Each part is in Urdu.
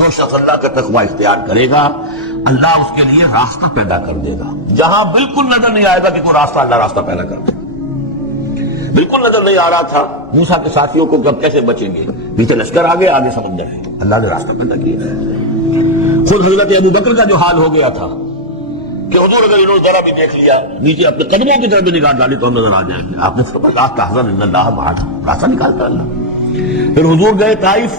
جو شخص اللہ کا تقوی اختیار کرے گا اللہ اس کے لیے راستہ پیدا کر دے گا. جہاں بالکل نظر نہیں آئے گا کہ کوئی راستہ، اللہ راستہ پیدا کر دے. بالکل نظر نہیں آ رہا تھا موسیٰ کے ساتھیوں کو کہ اب کیسے بچیں گے، پیچھے لشکر آگے آگے سمندر ہے، اللہ نے راستہ پیدا کیا. خود حضرت ابو بکر کا جو حال ہو گیا تھا کہ حضور اگر انہوں نے ذرا بھی دیکھ لیا نیچے اپنے قدموں کی طرف بھی نگاہ ڈالی تو ہم نظر آ جائیں گے. آپ نے فرمایا لا تحزن ان اللہ معنا، راستہ نکالتا اللہ. پھر حضور گئے طائف،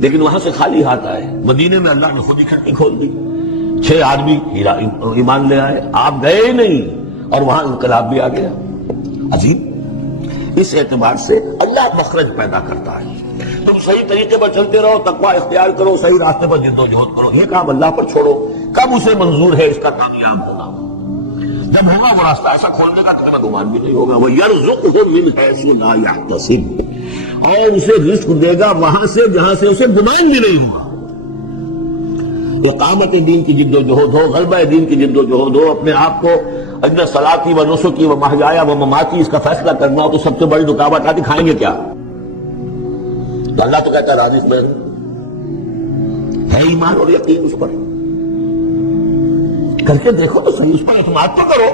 لیکن وہاں سے خالی ہاتھ آئے. مدینے میں اللہ نے خود ہی کھڑکی کھول دی، 6 آدمی ایمان لے آئے. آپ گئے ہی نہیں اور وہاں انقلاب بھی آ گیا. عجیب. اس اعتبار سے اللہ مخرج پیدا کرتا ہے. تم صحیح طریقے پر چلتے رہو، تقوی اختیار کرو، صحیح راستے پر جد و جہد کرو. یہ کام اللہ پر چھوڑو، کب اسے منظور ہے اس کا کامیاب ہونا. جب ہوگا وہ راستہ ایسا کھولنے کا تو تمہیں گمان بھی نہیں ہوگا. وَيَرْزُقْهُ مِنْ حَيْثُ لَا يَحْتَسِبُ، اور اسے رزق دے گا وہاں سے جہاں سے اسے گمان بھی نہیں ہوا. اقامت دین کی جد و جہد ہو، غلبہ دین کی جد و جہد ہو، اپنے آپ کو اجن صلاتی و نسکی و محیایا و مماتی اس کا فیصلہ کرنا ہو تو سب سے بڑی رکاوٹ آتی کھائیں گے کیا. تو اللہ تو کہتا ہے راضی میں ہے ایمان اور یقین اس پر کر کے دیکھو تو صحیح، اس پر اعتماد تو کرو.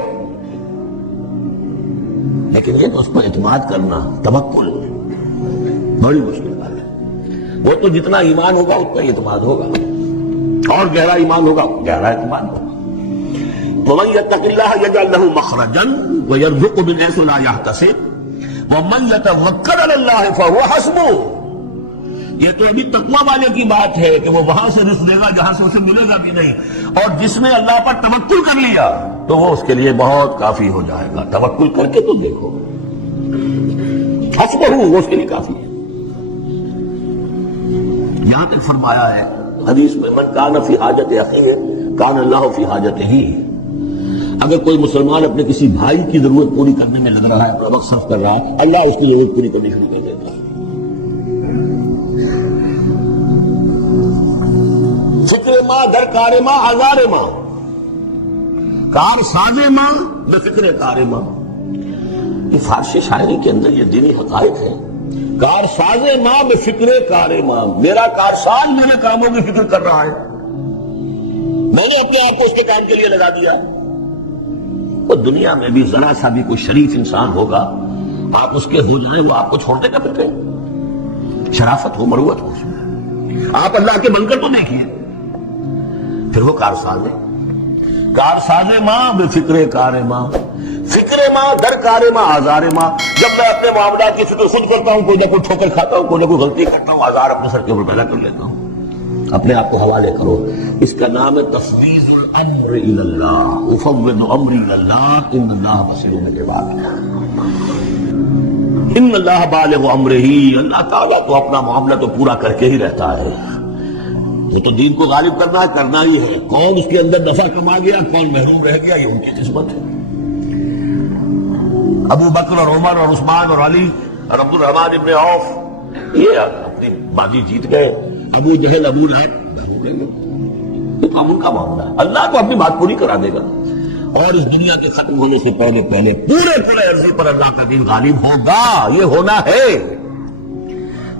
لیکن یہ تو اس پر اعتماد کرنا توکل بڑی مشکل بات ہے. وہ تو جتنا ایمان ہوگا اتنا اعتماد ہوگا، اور گہرا ایمان ہوگا گہرا اعتماد ہوگا. وَمَن يَتَّقِ اللَّهَ يَجْعَلْ لَهُ مَخْرَجًا وَيَرْزُقْهُ مِنْ حَيْثُ لَا يَحْتَسِبُ وَمَن يَتَوَكَّلْ عَلَى اللَّهِ فَهُوَ حَسْبُهُ. یہ تو ابھی تقوی والے کی بات ہے کہ وہ وہاں سے رزق دے گا جہاں سے اسے ملے گا بھی نہیں. اور جس نے اللہ پر توکل کر لیا تو وہ اس کے لیے بہت کافی ہو جائے گا. توکل کر کے تو دیکھو، حسبہ وہ اس کے لیے کافی ہے. یہاں تک فرمایا ہے حدیث میں من کان فی حاجت اخیہ کان اللہ فی حاجتہ. اگر کوئی مسلمان اپنے کسی بھائی کی ضرورت پوری کرنے میں لگ رہا ہے، اپنا وقت صرف کر رہا ہے، اللہ اس کی ضرورت پوری کرنے شروع کر دیتا ہے. فکر ماں در کار ماں آزار ماں، کار ساز ماں بے فکر کار ماں. یہ فارسی شاعری کے اندر یہ دینی حقائق ہے. کار ساز ماں بے فکر کار ماں، میرا کارساز میرے کاموں کی فکر کر رہا ہے، میں نے اپنے آپ کو اس کے کام کے لیے لگا دیا. اور دنیا میں بھی ذرا سا بھی کوئی شریف انسان ہوگا آپ اس کے ہو جائیں وہ آپ کو چھوڑ دے گا. پھر شرافت ہو، مروت ہو، آپ اللہ کے بن کر تو دیکھیے. پھر وہ کارساز ہے. کارساز ماں بے فکر کار ماں، فکر ماں در کار ماں آزار ماں. جب میں اپنے معاملات کی فکر خود کرتا ہوں، کوئی نہ کوئی ٹھوکر کھاتا ہوں، کوئی نہ کوئی غلطی کرتا ہوں، آزار اپنے سر کے اوپر پیدا کر لیتا ہوں. اپنے آپ کو حوالے کرو. اس کا نام ہے تفویض الامر الی اللہ. افوض امری الی اللہ ان اللہ بصیر بالعباد. ان اللہ بالغ امرہ، اللہ تعالیٰ تو اپنا معاملہ تو پورا کر کے ہی رہتا ہے. وہ تو دین کو غالب کرنا ہے، کرنا ہی ہے. کون اس کے اندر نفع کما گیا، کون محروم رہ گیا، یہ ان کی قسمت ہے. ابو بکر اور عمر اور عثمان اور علی اور عبد الرحمن ابن عوف یہ اپنی بازی جیت گئے. ابو جہل ابو لہب محروم رہ گئے. یہ تو ان کا معاملہ ہے. اللہ تو اپنی بات پوری کرا دے گا. اور اس دنیا کے ختم ہونے سے پہلے پورے عرضے پر اللہ کا دین غالب ہوگا. یہ ہونا ہے.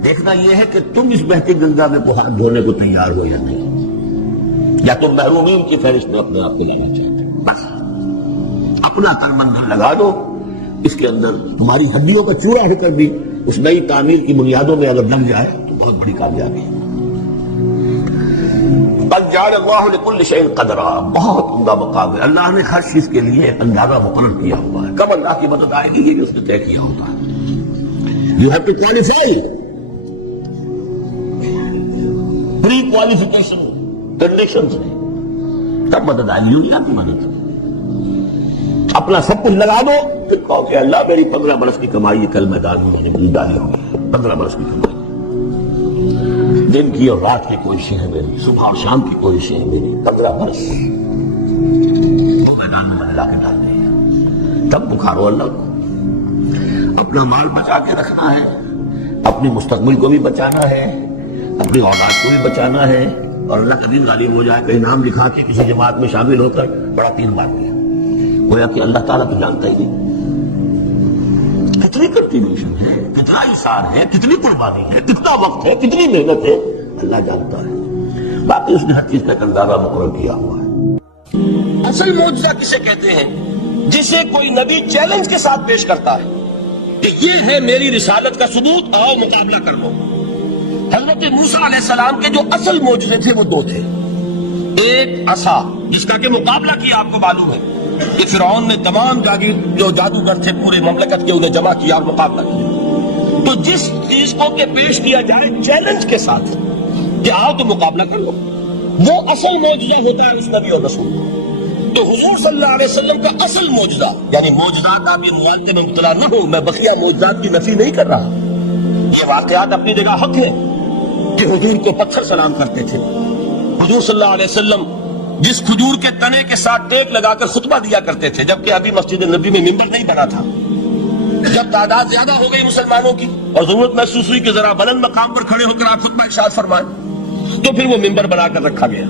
دیکھنا یہ ہے کہ تم اس بہتی گنگا میں ہاتھ دھونے کو تیار ہو یا نہیں، یا تم محرومین کی فہرست میں اپنے آپ کو لانا چاہتے ہو. بس اپنا تن من دھن لگا دو اس کے اندر. تمہاری ہڈیوں کا چورا ہو کر بھی اس نئی تعمیر کی بنیادوں میں اگر لگ جائے تو بہت بڑی کامیابی ہے. قد جعل اللہ لکل شیء قدرا، بہت عمدہ مقام ہے. اللہ نے ہر چیز کے لیے اندازہ مقرر کیا ہوا ہے. کب اللہ کی مدد آئے گی یہ اس نے طے کیا ہوتا ہے. You have to qualify. Pre qualification conditions ہیں، تب مدد آئے گی. یوں نہیں آتی مدد. اپنا سب کچھ لگا دو پھر کہو کہ اللہ میری 15 برس کی کمائی کل میدان میں نے بھی ڈالی ہوگی. 15 برس کی کمائی، دن کی اور رات کی کوششیں ہیں میری، صبح اور شام کی کوششیں ہیں میری. 15 برس وہ میدان میں نے لا کے ڈال دی. تب پکارو اللہ کو. اپنا مال بچا کے رکھنا ہے، اپنی مستقبل کو بھی بچانا ہے، اپنی اولاد کو بھی بچانا ہے. اور اللہ کا دین غالب ہو جائے، کہیں نام لکھا کے کسی جماعت میں شامل ہو کر بڑا تین بات کیا. گویا کہ اللہ تعالیٰ تو جانتا ہی نہیں کتنی کنٹریبیوشن ہے، کتنا احسان ہے، کتنی قربانی ہے، کتنا وقت ہے، کتنی محنت ہے. اللہ جانتا ہے. باقی اس نے ہر چیز کا ایک اندازہ مقرر کیا ہوا ہے۔ اصل معجزہ کسے کہتے ہیں؟ جسے کوئی نبی چیلنج کے ساتھ پیش کرتا ہے کہ یہ ہے میری رسالت کا ثبوت، آؤ مقابلہ کر لو۔ حضرت موسیٰ علیہ السلام کے جو اصل معجزے تھے وہ دو تھے، ایک عصا جس کا کہ مقابلہ کیا، آپ کو معلوم ہے کہ فرعون نے تمام جو جادوگر تھے پورے مملکت کے انہیں جمع کیا اور مقابلہ کیا۔ تو جس چیز کو کہ پیش کیا جائے چیلنج کے ساتھ کہ آؤ تو مقابلہ کر لو، وہ اصل معجزہ ہوتا ہے اس نبی اور رسول کو۔ تو حضور صلی اللہ علیہ وسلم کا اصل معجزہ، یعنی معجزات آپ یہ موالتے میں مبتلا نہ ہو، میں بقیہ معجزات کی نفی نہیں کر رہا، یہ واقعات اپنی جگہ حق ہے کہ حضور کو پتھر سلام کرتے تھے۔ حضور صلی اللہ علیہ وسلم جس کھجور کے تنے کے ساتھ ٹیک لگا کر خطبہ دیا کرتے تھے، جبکہ ابھی مسجد نبی میں ممبر نہیں بنا تھا، جب تعداد زیادہ ہو گئی مسلمانوں کی اور ضرورت محسوس ہوئی کہ ذرا بلند مقام پر کھڑے ہو کر آپ خطبہ ارشاد فرمائیں، تو پھر وہ ممبر بنا کر رکھا گیا۔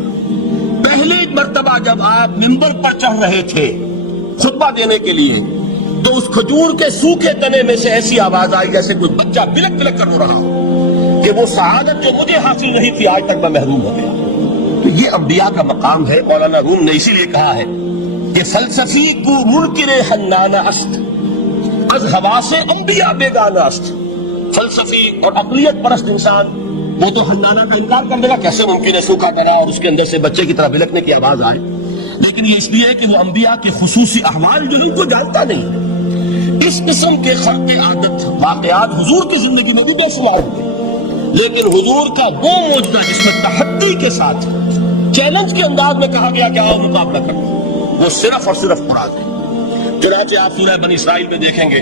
پہلی مرتبہ جب آپ ممبر پر چڑھ رہے تھے خطبہ دینے کے لیے، تو اس کھجور کے سوکھے تنے میں سے ایسی آواز آئی جیسے کوئی بچہ بلک بلک کر رو رہا ہو کہ وہ سعادت جو مجھے حاصل نہیں تھی آج تک میں محروم ہو گیا۔ تو یہ انبیاء کا مقام ہے۔ مولانا روم نے اسی لیے کہا ہے کہ فلسفی کو منکر حنانہ است، از حواس انبیاء بیگانہ است۔ فلسفی اور عقلیت پرست انسان وہ تو حنانہ کا انکار کر دے گا، کیسے ممکن ہے سوکھا تنا اور اس کے اندر سے بچے کی طرح بلکنے کی آواز آئے، لیکن یہ اس لیے ہے کہ وہ انبیاء کے خصوصی احوال جو ہے ان کو جانتا نہیں۔ اس قسم کے خرق عادت واقعات حضور کی زندگی میں بھی بے شمار ہوئے، لیکن حضور کا وہ معجزہ جس میں تحدی کے ساتھ چیلنج کے انداز میں کہا گیا کہ آؤ مقابلہ کرو، وہ صرف اور صرف قرآن ہے۔ چنانچہ آپ سورہ بنی اسرائیل میں دیکھیں گے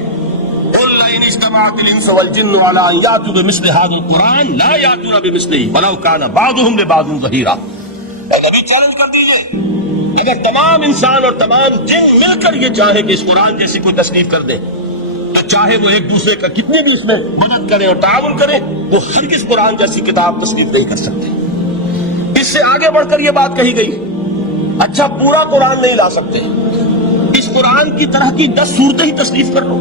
قُلْ لَئِنِ اجْتَمَعَتِ الْإِنسُ وَالْجِنُّ عَلَىٰ أَن يَأْتُوا بِمِثْلِ هَٰذَا الْقُرْآنِ لَا يَأْتُونَ بِمِثْلِهِ وَلَوْ كَانَ بَعْضُهُمْ لِبَعْضٍ ظَهِيرًا۔ اے نبی چیلنج کر دیجئے، اگر تمام انسان اور تمام جن مل کر یہ چاہے کہ اس قرآن جیسی کوئی تصنیف کر دے، تو چاہے وہ ایک دوسرے کا کتنی بھی اس میں مدد کریں اور تعاون کریں، وہ ہرگز قرآن جیسی کتاب تصنیف نہیں کر سکتے۔ اس سے آگے بڑھ کر یہ بات کہی گئی، اچھا پورا قرآن نہیں لا سکتے، اس قرآن کی طرح کی 10 صورتیں ہی تصنیف کر لو۔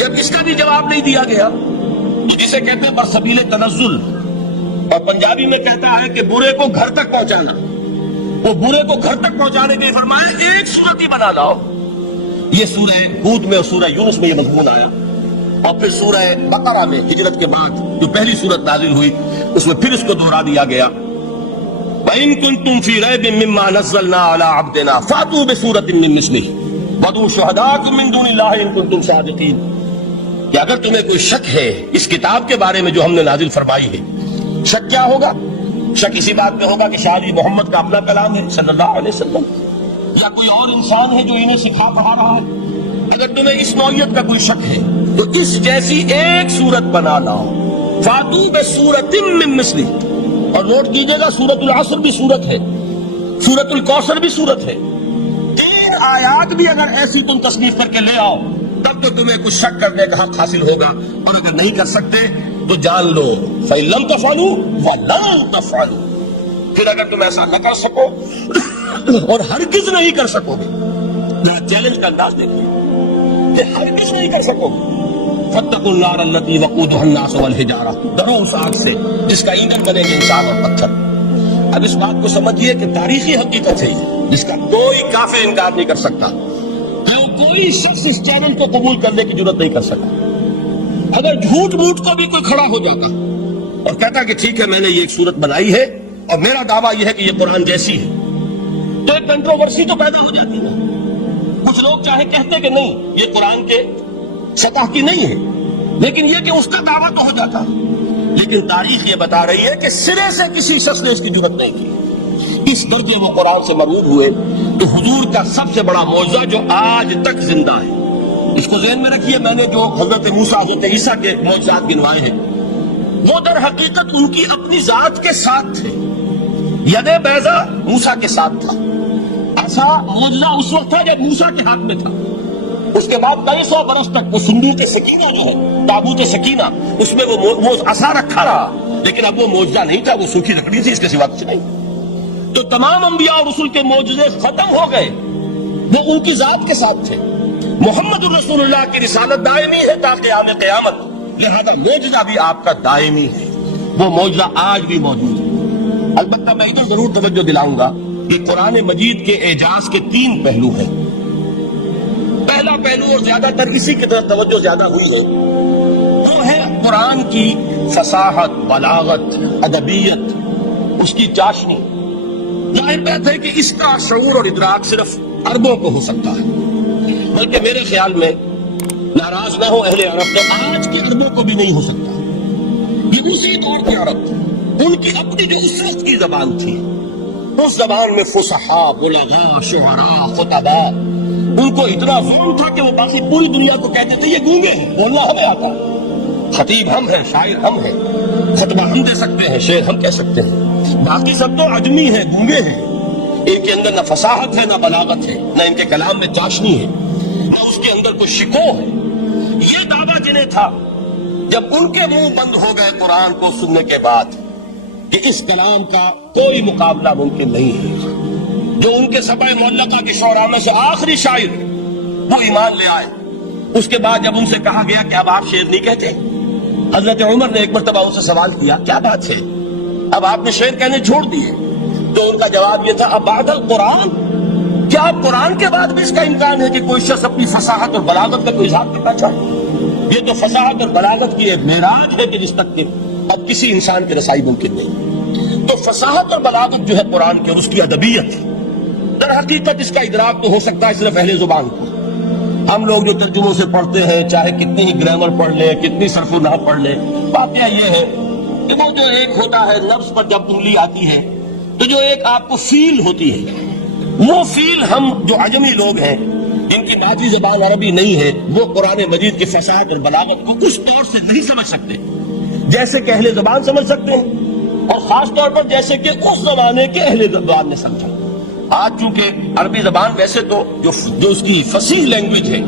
جب اس کا بھی جواب نہیں دیا گیا تو جسے کہتے ہیں برسبیل تنزل، اور پنجابی میں کہتا ہے کہ برے کو گھر تک پہنچانا، وہ برے کو گھر تک پہنچانے کے لیے فرمایا ایک صورت ہی بنا لاؤ۔ یہ سورہ ہود میں اور سورہ یونس میں یہ مضمون آیا، اور پھر سورہ بقرہ میں ہجرت کے بعد جو پہلی سورت نازل ہوئی اس میں پھر اس کو دہرا دیا گیا، وَإِن كُنتُمْ فِي رَيْبٍ مِّمَّا نَزَّلْنَا عَلَىٰ عَبْدِنَا فَأْتُوا بِسُورَةٍ مِّن مِّثْلِهِ وَادْعُوا شُهَدَاءَكُم مِّن دُونِ اللَّهِ إِن كُنتُمْ صَادِقِينَ۔ کہ اگر تمہیں کوئی شک ہے اس کتاب کے بارے میں جو ہم نے نازل فرمائی ہے، شک کیا ہوگا؟ شک اسی بات میں ہوگا کہ شاید محمد کا اپنا کلام ہے صلی اللہ علیہ وسلم، یا کوئی اور انسان ہے جو انہیں سکھا پڑھا رہا ہے۔ اگر تمہیں اس نوعیت کا کوئی شک ہے تو اس جیسی ایک صورت بنا لاؤ، فَأْتُوا بِسُورَةٍ مِّن مِّثْلِهِ۔ اور نوٹ کیجئے گا سورۃ العصر بھی صورت ہے، سورۃ الکوثر بھی صورت ہے، 3 آیات بھی اگر ایسی تم تصنیف کر کے لے آؤ تب تو تمہیں کچھ شک کرنے کا حق حاصل ہوگا، اور اگر نہیں کر سکتے تو جان لو فَإِن لَّمْ تَفْعَلُوا وَلَن تَفْعَلُوا، پھر اگر تم ایسا نہ کر سکو اور ہرگز نہیں کر سکو گے، نہ چیلنج کا انداز دیکھیں کہ ہرگز نہیں کر سکو گے، فَاتَّقُوا النَّارَ الَّتِي وَقُودُهَا النَّاسُ وَالْحِجَارَةُ، ڈرو اس آگ سے جس کا ایندھن بنے گے انسان اور پتھر۔ اب اس بات کو سمجھیے کہ تاریخی حقیقت ہے جس کا کوئی کافر انکار نہیں کر سکتا، کوئی شخص اس چیلنج کو قبول کرنے کی ضرورت نہیں کر سکتا۔ اگر جھوٹ موٹ کو بھی کوئی کھڑا ہو جاتا اور کہتا کہ ٹھیک ہے میں نے یہ ایک صورت بنائی ہے اور میرا دعویٰ یہ ہے کہ یہ قرآن جیسی ہے، تو ایک کنٹروورسی تو پیدا ہو جاتی ہے۔ کچھ لوگ چاہے کہتے کہ نہیں یہ قرآن کے سطح کی نہیں ہے، لیکن یہ کہ اس کا دعویٰ تو ہو جاتا، لیکن تاریخ یہ بتا رہی ہے کہ سرے سے کسی شخص نے اس کی ضرورت نہیں کی، اس درجے وہ قرآن سے مرعوب ہوئے۔ تو حضور کا سب سے بڑا معجزہ جو آج تک زندہ ہے، اس کو ذہن میں رکھیے، میں نے جو حضرت موسیٰ حضرت عیسیٰ کے معجزات گنوائے ہیں وہ در حقیقت ان کی اپنی ذات کے ساتھ تھے۔ ید بیضا موسیٰ کے ساتھ تھا، عصا معجزہ اس وقت تھا جب موسیٰ کے ہاتھ میں تھا، اس کے بعد 250 برس تک وہ صندوق سکینہ جو ہے تابوت سکینہ اس میں وہ عصا رکھا رہا، لیکن اب وہ معجزہ نہیں تھا، وہ سوکھی لکڑی تھی، اس کے سوا کچھ نہیں۔ تو تمام انبیاء اور رسول کے معجزے ختم ہو گئے، وہ ان کی ذات کے ساتھ تھے۔ محمد الرسول اللہ کی رسالت دائمی ہے تا قیام قیامت، لہذا معجزہ بھی آپ کا دائمی ہے، وہ معجزہ آج بھی موجود ہے۔ البتہ میں ادھر ضرور توجہ دلاؤں گا کہ قرآن مجید کے اعجاز کے 3 پہلو ہیں. پہلا پہلو اور زیادہ تر اسی کی طرف توجہ زیادہ ہوئی ہے، وہ ہے قرآن کی فصاحت، بلاغت، ادبیت، اس کی چاشنی. ظاہر بات ہے کہ اس کا شعور اور ادراک صرف عربوں کو ہو سکتا ہے، بلکہ میرے خیال میں ناراض نہ ہو اہل عرب تو آج کے عربوں کو بھی نہیں ہو سکتا. یہ اسی دور کے عرب، ان کی اپنی جو اس وقت کی زبان تھی، اس زبان میں فصحاء، بلغاء، شعراء، خطباء، ان کو اتنا ظلم تھا کہ وہ باقی پوری دنیا کو کہتے تھے یہ گونگے ہیں، بولنا ہمیں آتا ہے، خطیب ہم ہیں، شاعر ہم ہیں، خطبہ ہم دے سکتے ہیں، شعر ہم کہہ سکتے ہیں، باقی سب تو عجمی ہیں، گونگے ہیں. ان کے اندر نہ فصاحت ہے، نہ بلاغت ہے، نہ ان کے کلام میں چاشنی ہے، نہ اس کے اندر کوئی شکو ہے. یہ دعویٰ جنہیں تھا، جب ان کے منہ بند ہو گئے قرآن کو سننے کے بعد کہ اس کلام کا کوئی مقابلہ ممکن نہیں ہے، جو ان کے سبع معلقہ کے شعراء میں سے آخری شاعر وہ ایمان لے آئے. اس کے بعد جب ان سے کہا گیا کہ اب آپ شعر نہیں کہتے، حضرت عمر نے ایک مرتبہ ان سے سوال کیا کیا بات ہے، اب آپ نے شعر کہنے چھوڑ دیے؟ تو ان کا جواب یہ تھا اب بعد القرآن، کیا اب قرآن کے بعد بھی اس کا امکان ہے کہ کوئی شخص اپنی فصاحت اور بلاغت کا کوئی اظہار کرنا چاہے؟ یہ تو فصاحت اور بلاغت کی ایک معراج ہے کہ جس تک کہ اب کسی انسان کی رسائی ممکن نہیں. تو فصاحت اور بلاغت جو ہے قرآن کی اور اس کی ادبیت، در حقیقت اس کا ادراک تو ہو سکتا ہے صرف اہل زبان کو. ہم لوگ جو ترجموں سے پڑھتے ہیں، چاہے کتنی ہی گرامر پڑھ لیں، کتنی صرف و نحو پڑھ لیں، واقعہ یہ ہے کہ وہ جو ایک ہوتا ہے لفظ پر جب انگلی آتی ہے تو جو ایک آپ کو فیل ہوتی ہے، وہ فیل ہم جو عجمی لوگ ہیں جن کی مادری زبان عربی نہیں ہے، وہ قرآن مجید کی فصاحت اور بلاغت کو اس طور سے نہیں سمجھ سکتے جیسے کہ اہل زبان سمجھ سکتے ہیں، اور خاص طور پر جیسے کہ اس زمانے کے اہل زبان نے سمجھا. آج چونکہ عربی زبان ویسے تو جو اس کی فصیح لینگویج ہے،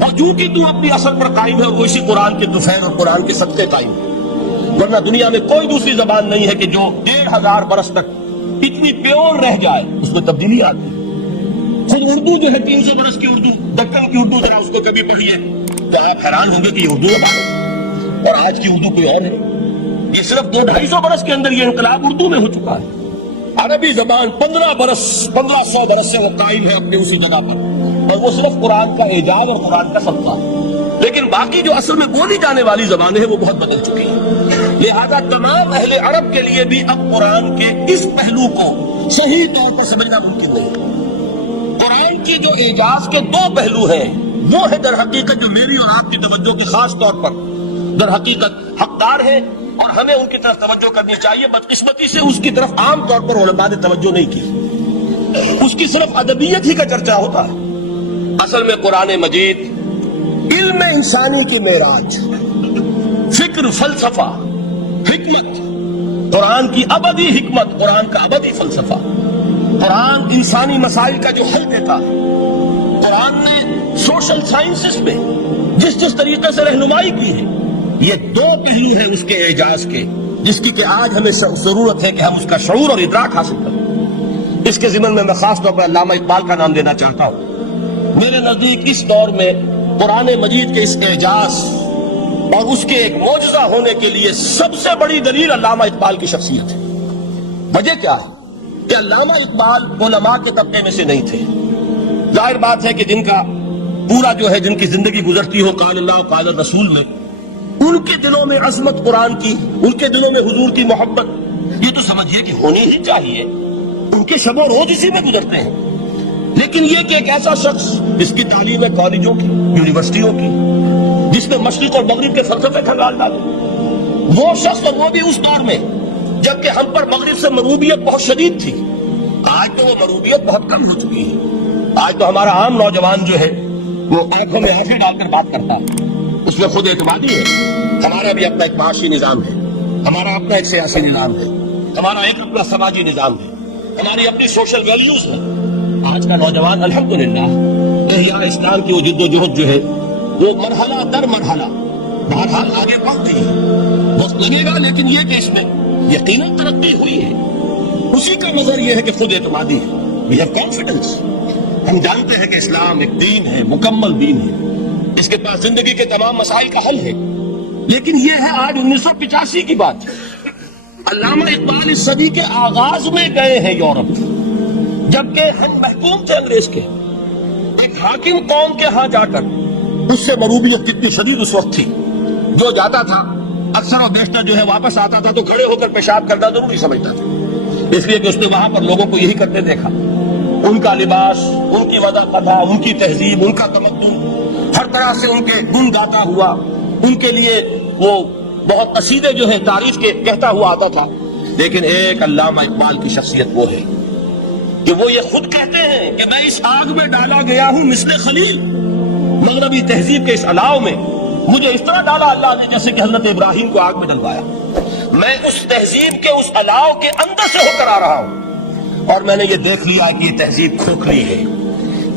اور چونکہ تو اپنی اصل پر قائم ہے، وہ اسی قرآن کے طفیل اور قرآن کے صدقے قائم ہے، ورنہ دنیا میں کوئی دوسری زبان نہیں ہے کہ جو 1500 برس تک اتنی پیور رہ جائے، اس میں تبدیلی آتی. خود اردو جو ہے 300 برس کی اردو، دکن کی اردو، ذرا اس کو کبھی پڑھیے تو آپ حیران ہوں گے کہ یہ اردو زبان ہے اور آج کی اردو کوئی اور ہے. یہ صرف 200-250 برس کے اندر یہ انقلاب اردو میں ہو چکا ہے. عربی زبان 1500 برس سے وہ قائم ہے اپنے اسی جگہ پر، اور وہ صرف قرآن کا اعجاز اور قرآن کا صدقہ ہے. لیکن باقی جو اصل میں بولی جانے والی زبانیں ہیں وہ بہت بدل چکی ہیں. لہذا تمام اہل عرب کے لیے بھی اب قرآن کے اس پہلو کو صحیح طور پر سمجھنا ممکن نہیں. قرآن کی جو اعجاز کے 2 پہلو ہیں، وہ ہے در حقیقت جو میری اور آپ کی توجہ کے خاص طور پر در حقیقت حقدار ہے اور ہمیں ان کی طرف توجہ کرنی چاہیے. بدقسمتی سے اس کی طرف عام طور پر علماء نے توجہ نہیں کی، اس کی صرف ادبیت ہی کا چرچا ہوتا ہے. اصل میں قرآن مجید علم انسانی کی معراج، فکر، فلسفہ، حکمت، قرآن کی ابدی حکمت، قرآن کا ابدی فلسفہ، قرآن انسانی مسائل کا جو حل دیتا ہے، قرآن نے سوشل سائنسز میں جس طریقے سے رہنمائی کی ہے، یہ 2 پہلو ہیں اس کے اعجاز کے، جس کی کہ آج ہمیں ضرورت ہے کہ ہم اس کا شعور اور ادراک حاصل کریں. اس کے ضمن میں خاص طور پر علامہ اقبال کا نام دینا چاہتا ہوں. میرے نزدیک اس دور میں قرآن مجید کے اس اعجاز اور اس کے ایک معجزہ ہونے کے لیے سب سے بڑی دلیل علامہ اقبال کی شخصیت ہے. وجہ کیا ہے کہ علامہ اقبال علماء کے طبقے میں سے نہیں تھے. ظاہر بات ہے کہ جن کا پورا جو ہے جن کی زندگی گزرتی ہو قال اللہ قال رسول میں، ان کے دلوں میں عظمت قرآن کی، ان کے دلوں میں حضور کی محبت، یہ تو سمجھیے کہ ہونی ہی چاہیے. ان کے شب و روز اسی میں گزرتے ہیں. لیکن یہ کہ ایک ایسا شخص جس کی تعلیم ہے کالجوں کی، یونیورسٹیوں کی، جس میں مشرق اور مغرب کے فلسفے کھنگال ڈالے، وہ شخص، اور وہ بھی اس دور میں جبکہ ہم پر مغرب سے مروبیت بہت شدید تھی. آج تو وہ مروبیت بہت کم ہو چکی ہے. آج تو ہمارا عام نوجوان جو ہے وہ آنکھوں میں آنکھیں ڈال کر بات کرتا ہے، اس میں خود اعتمادی ہے. ہمارا بھی اپنا ایک معاشی نظام ہے، ہمارا اپنا ایک سیاسی نظام ہے، ہمارا ایک اپنا سماجی نظام ہے، ہماری اپنی سوشل ویلیوز ہیں. آج کا نوجوان الحمدللہ احیاء اسلام کی وہ جد و جہد جو ہے وہ مرحلہ در مرحلہ بہرحال آگے بڑھتی ہے. وقت لگے گا، لیکن یہ کہ اس میں یقیناً ترقی ہوئی ہے. اسی کا نظر یہ ہے کہ خود اعتمادی ہے. We have confidence. ہم جانتے ہیں کہ اسلام ایک دین ہے، مکمل دین ہے، اس کے پاس زندگی کے تمام مسائل کا حل ہے. لیکن یہ ہے آج 1985 کی بات. علامہ اقبال اس صدی کے آغاز میں گئے ہیں یورپ، جبکہ ہم محکوم تھے انگریز کے، ایک حاکم قوم کے ہاں جا کر، اس سے مروبیت کتنی شدید اس وقت تھی، جو جاتا تھا اکثر و بیشتر جو ہے واپس آتا تھا تو کھڑے ہو کر پیشاب کرنا ضروری سمجھتا تھا، اس لیے کہ اس نے وہاں پر لوگوں کو یہی کرتے دیکھا۔ ان کا لباس، ان کی وضع قضا، ان کی تہذیب، ان کا تمدن، ہر طرح سے ان کے گن گاتا ہوا، ان کے لیے وہ بہت قصیدے جو ہے تعریف کے کہتا ہوا آتا تھا۔ لیکن ایک علامہ اقبال کی شخصیت وہ ہے کہ وہ یہ خود کہتے ہیں کہ میں اس آگ میں ڈالا گیا ہوں مثل خلیل، مغربی تہذیب کے اس الاؤ میں مجھے اس طرح ڈالا اللہ نے جیسے کہ حضرت ابراہیم کو آگ میں ڈلوایا۔ میں اس تہذیب کے اس الاؤ کے اندر سے ہو کر آ رہا ہوں، اور میں نے یہ دیکھ لیا کہ یہ تہذیب کھوکھلی ہے،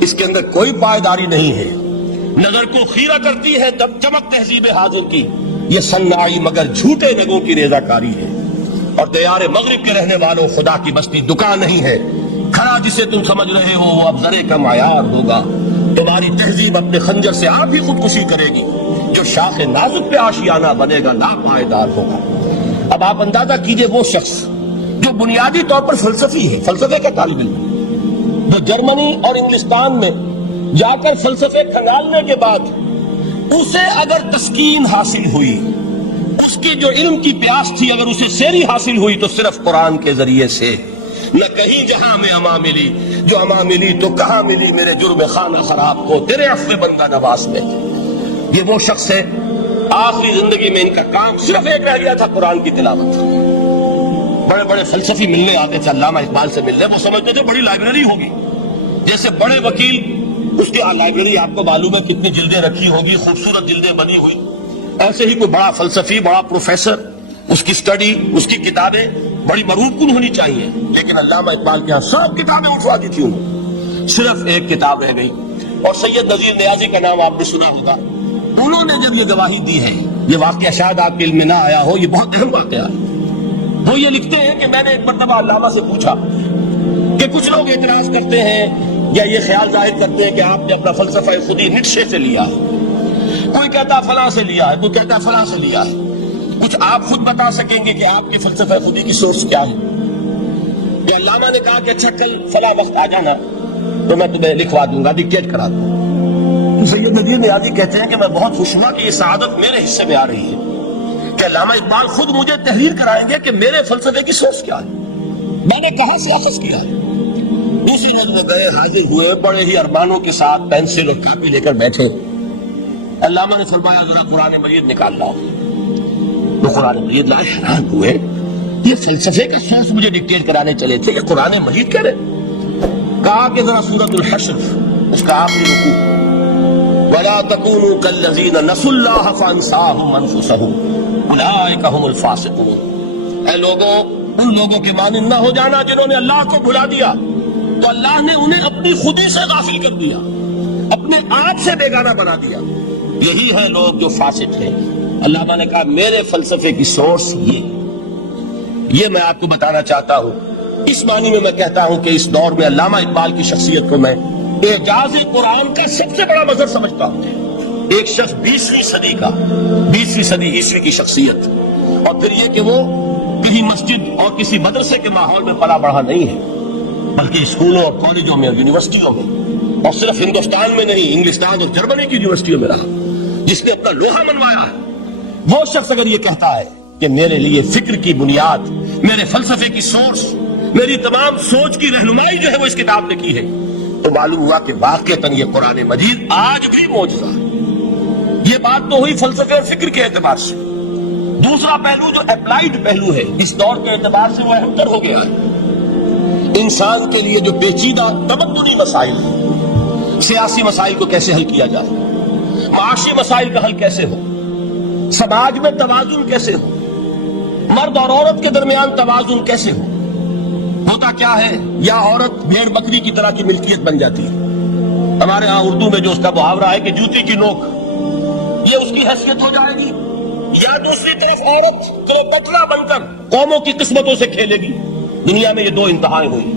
اس کے اندر کوئی پائیداری نہیں ہے، نظر کو خیرہ کرتی ہے چمک تہذیب حاضر کی، یہ صناعی مگر جھوٹے نگوں کی ریزہ کاری ہے۔ اور دیار مغرب کے رہنے والوں، خدا کی بستی دکان نہیں ہے، کھڑا جسے تم سمجھ رہے ہو وہ اب ذرے کا معیار ہوگا۔ تمہاری تہذیب اپنے خنجر سے آپ ہی خودکشی کرے گی، جو شاخ نازک پہ آشیانہ بنے گا ناپائیدار ہوگا۔ اب آپ اندازہ کیجئے وہ شخص جو بنیادی طور پر فلسفی ہے، فلسفے کا طالب علم، جو جرمنی اور انگلستان میں جا کر فلسفے کھنگالنے کے بعد اسے اگر تسکین حاصل ہوئی، اس کی جو علم کی پیاس تھی اگر اسے سیری حاصل ہوئی تو صرف قرآن کے ذریعے سے، نہ کہیں جہاں میں اما ملی، جو اما ملی تو کہاں ملی میرے جرم خانہ خراب کو تیرے عفو بندہ نواز میں۔ یہ وہ شخص ہے آخری زندگی میں ان کا کام صرف ایک رہ گیا تھا، قرآن کی تلاوت۔ بڑے بڑے فلسفی ملنے آتے تھے علامہ اقبال سے ملنے، وہ سمجھتے تھے بڑی لائبریری ہوگی، جیسے بڑے وکیل اس کی لائبریری آپ کو معلوم ہے کتنی جلدیں رکھی ہوگی، خوبصورت جلدیں بنی ہوئی، ایسے ہی کوئی بڑا فلسفی، بڑا پروفیسر، اس کی سٹڈی، اس کی کتابیں بڑی مروب کن ہونی چاہیے۔ لیکن علامہ اقبال کے ہاں سب کتابیں اٹھوا دی تھی انہوں، صرف ایک کتاب رہ گئی، اور سید نذیر نیازی کا نام آپ نے سنا ہوگا۔ انہوں نے جب یہ گواہی دی ہے، یہ واقعہ شاید آپ کے علم میں نہ آیا ہو، یہ بہت اہم واقعہ ہے۔ وہ یہ لکھتے ہیں کہ میں نے ایک مرتبہ علامہ سے پوچھا کہ کچھ لوگ اعتراض کرتے ہیں یا یہ خیال ظاہر کرتے ہیں کہ آپ نے اپنا فلسفہ خودی نیٹشے سے لیا ہے، کوئی کہتا فلاں سے لیا ہے، کوئی کہتا فلاں سے لیا ہے، کچھ آپ خود بتا سکیں گے کہ آپ کے فلسفہ خودی کی سورس کیا ہے؟ کہ علامہ نے کہا کہ اچھا کل فلاں وقت آ جانا تو میں تمہیں لکھوا دوں گا، ڈکٹیٹ کرا دوں گا۔ سید نذیر نیازی کہتے ہیں کہ میں بہت خوش ہوا کہ یہ سعادت میرے حصے میں آ رہی ہے کہ علامہ اقبال خود مجھے تحریر کرائیں گے کہ میرے فلسفے کی سورس کیا ہے، میں نے کہاں سے اخذ کیا ہے۔ دوسری نظر گئے، حاضر ہوئے، بڑے ہی ارمانوں کے ساتھ پینسل اور کاپی لے کر بیٹھے۔ علامہ نے فرمایا ذرا قرآن مجید نکال لاؤ، تو قرآن مجید لائے، حیران ہوئے، یہ فلسفے کا سورس مجھے ڈکٹیٹ کرانے چلے تھے، یہ قرآن مجید کہہ رہے۔ کہا کہ ذرا سورۃ الحشر اس کا آخری رکوع، وَلَا تَكُونُوا كَالَّذِينَ نَسُوا اللَّهَ فَأَنسَاهُمْ أَنفُسَهُمْ أُولَٰئِكَ هُمُ الْفَاسِقُونَ۔ اے لوگوں، ان لوگوں کے مانند نہ ہو جانا جنہوں نے اللہ کو بھلا دیا تو اللہ نے انہیں اپنی خودی سے غافل کر دیا، اپنے آپ سے بیگانہ بنا دیا، یہی ہے لوگ جو فاسق ہیں۔ علامہ نے کہا میرے فلسفے کی سورس یہ میں آپ کو بتانا چاہتا ہوں۔ اس معنی میں کہتا ہوں کہ اس دور میں علامہ اقبال کی شخصیت کو میں اعجاز قرآن کا سب سے بڑا مظہر سمجھتا ہوں۔ ایک شخص 20ویں صدی کا، 20ویں صدی عیسوی کی شخصیت، اور پھر یہ کہ وہ کسی مسجد اور کسی مدرسے کے ماحول میں پلا بڑھا نہیں ہے، بلکہ اسکولوں اور کالجوں میں اور یونیورسٹیوں میں، اور صرف ہندوستان میں نہیں، انگلستان اور جرمنی کی یونیورسٹیوں میں رہا، جس نے اپنا لوہا منوایا ہے۔ وہ شخص اگر یہ کہتا ہے کہ میرے لیے فکر کی بنیاد، میرے فلسفے کی سورس، میری تمام سوچ کی رہنمائی جو ہے وہ اس کتاب نے کی ہے، تو معلوم ہوا کہ واقعتاً یہ قرآن مجید آج بھی معجزہ ہے۔ یہ بات تو ہوئی فلسفے اور فکر کے اعتبار سے۔ دوسرا پہلو جو اپلائیڈ پہلو ہے اس دور کے اعتبار سے وہ اہم تر ہو گیا ہے۔ انسان کے لیے جو پیچیدہ تمدنی مسائل ہیں، سیاسی مسائل کو کیسے حل کیا جائے، معاشی مسائل کا حل کیسے ہو، سماج میں توازن کیسے ہو، مرد اور عورت کے درمیان توازن کیسے ہو۔ ہوتا کیا ہے، یا عورت بھیڑ بکری کی طرح کی ملکیت بن جاتی ہے، ہمارے ہاں اردو میں جو اس کا محاورہ ہے کہ جوتی کی نوک، یہ اس کی حیثیت ہو جائے گی، یا دوسری طرف عورت کلوپترا بن کر قوموں کی قسمتوں سے کھیلے گی۔ دنیا میں یہ دو انتہائیں ہوئی،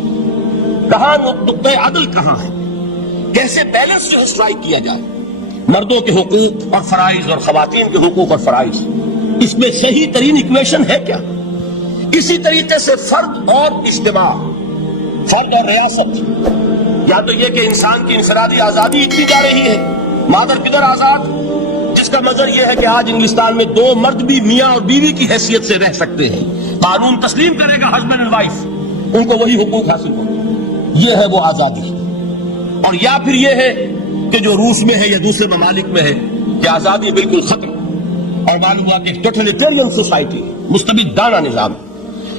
کہاں نقطہ عدل کہاں ہے، کیسے بیلنس جو ہے اسٹرائک کیا جائے، مردوں کے حقوق اور فرائض اور خواتین کے حقوق اور فرائض، اس میں صحیح ترین ایکویشن ہے کیا؟ اسی طریقے سے فرد اور اجتماع، فرد اور ریاست، یا تو یہ کہ انسان کی انفرادی آزادی اتنی جا رہی ہے، مادر پدر آزاد، جس کا مظہر یہ ہے کہ آج انگلستان میں 2 مرد بھی میاں اور بیوی کی حیثیت سے رہ سکتے ہیں، قانون تسلیم کرے گا ہسبینڈ اینڈ وائف، ان کو وہی حقوق حاصل ہو، یہ ہے وہ آزادی۔ اور یا پھر یہ ہے کہ جو روس میں ہے یا دوسرے ممالک میں ہے کہ آزادی بالکل ختم، اور معلوم ہوا کہ ٹوٹلیٹیرین سوسائٹی، مستبدانہ نظام،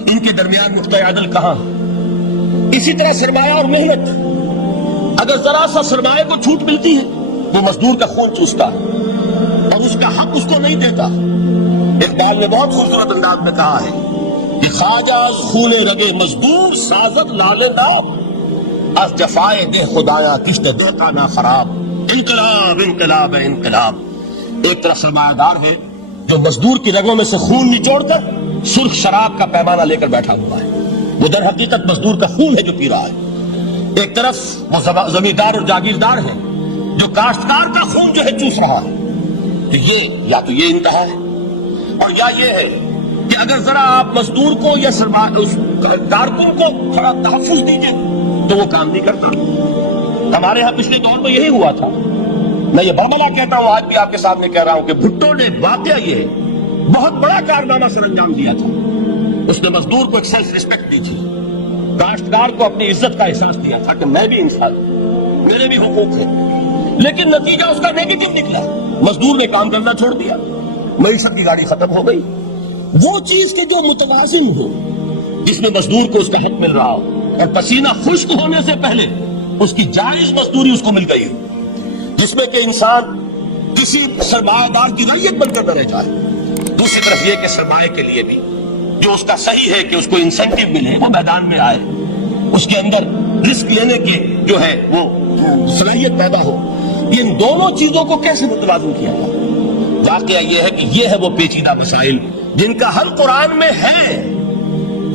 ان کے درمیان نقطہ عدل کہاں ہے؟ اسی طرح سرمایہ اور محنت، اگر ذرا سا سرمایہ کو چھوٹ ملتی ہے وہ مزدور کا خون چوستا اور اس کا حق اس کو نہیں دیتا۔ اقبال نے بہت خوبصورت انداز میں کہا ہے کہ خواجہ از خون رگے مزدور سازد لال ناب، از جفائے دہ خدایا کشت دہ کا نا خراب۔ انقلاب انقلاب انقلاب، ایک طرف سرمایہ دار ہے جو مزدور کی رگوں میں سے خون نچوڑ کر سرخ شراب کا پیمانہ لے کر بیٹھا ہوا ہے، وہ در حقیقت مزدور کا خون ہے جو پی رہا ہے۔ ایک طرف وہ زمیندار اور جاگیردار ہے جو کاشتکار کا خون جو ہے چوس رہا ہے۔ تو یہ یا تو یہ انتہا ہے، اور یا یہ ہے کہ اگر ذرا آپ مزدور کو یا اس کارکن کو تھوڑا تحفظ دیجئے تو وہ کام نہیں کرتا۔ ہمارے یہاں پچھلے دور میں یہی ہوا تھا، میں یہ بربلا کہتا ہوں، آج بھی آپ کے سامنے کہہ رہا ہوں کہ بھٹو نے واقعہ یہ بہت بڑا کارنامہ سر انجام دیا تھا۔ اس نے مزدور کو ایک سیلف ریسپیکٹ دی تھی، کاشتکار کو اپنی عزت کا احساس دیا تھا کہ میں بھی انسان ہوں، میرے بھی حقوق ہیں، لیکن نتیجہ اس کا نیگیٹو نکلا، مزدور نے کام کرنا چھوڑ دیا، معیشت کی گاڑی ختم ہو گئی۔ وہ چیز کے جو متوازن ہو، جس میں مزدور کو اس کا حق مل رہا ہو اور پسینہ خشک ہونے سے پہلے اس کی جائز مزدوری اس کو مل گئی ہو، جس میں کہ انسان کسی سرمایہ دار کی رعیت بن کر نہ رہ جائے۔ دوسری طرف یہ کہ سرمایہ کے لیے بھی جو اس کا صحیح ہے کہ اس کو انسینٹیو ملے، وہ میدان میں آئے، اس کے اندر رسک لینے کی جو ہے وہ صلاحیت پیدا ہو۔ ان دونوں چیزوں کو کیسے متوازن کیا جائے؟ واقعہ یہ ہے کہ یہ ہے وہ پیچیدہ مسائل جن کا حل قرآن میں ہے۔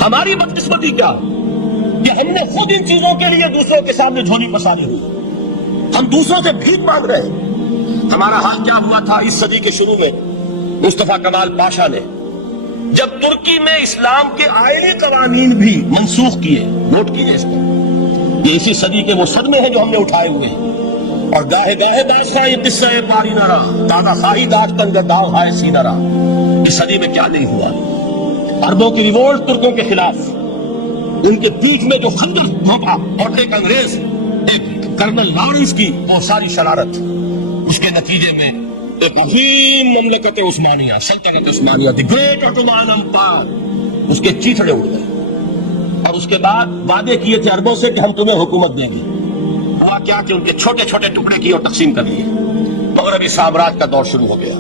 ہماری بدقسمتی کیا کہ ہم نے خود ان چیزوں کے لیے دوسروں کے سامنے جھولی پساری ہوئی، ہم دوسروں سے بھیک مانگ رہے ہیں۔ ہمارا حال کیا ہوا تھا اس صدی کے شروع میں؟ مصطفیٰ کمال پاشا نے جب ترکی میں اسلام کے آئینی قوانین بھی منسوخ کیے، نوٹ کیجئے اس کو، یہ اسی صدی کے وہ صدمے ہیں جو ہم نے اٹھائے ہوئے ہیں۔ اور گاہے گاہے بادشاہ یہ قصہ پاری نہ رہا، دادا خواہی داغ تنگ داغ ہائے سی نہ رہا۔ اس صدی میں کیا نہیں ہوا؟ عربوں کی ریوولٹ ترکوں کے خلاف، ان کے پیٹھ میں جو خنجر گھونپا، اور ایک انگریز، ایک کرنل لارنس کی وہ ساری شرارت، اس کے نتیجے میں ایک عظیم مملکت عثمانیہ، سلطنت عثمانیہ، دی گریٹ عثمان امپائر، اس کے چیتڑے اڑ گئے، اور اس کے بعد وعدے کیے تھے عربوں سے کہ ہم تمہیں حکومت دیں گے۔ ہوا کیا کہ ان کے چھوٹے چھوٹے ٹکڑے کیے اور تقسیم کر لیے، مغربی سامراج کا دور شروع ہو گیا۔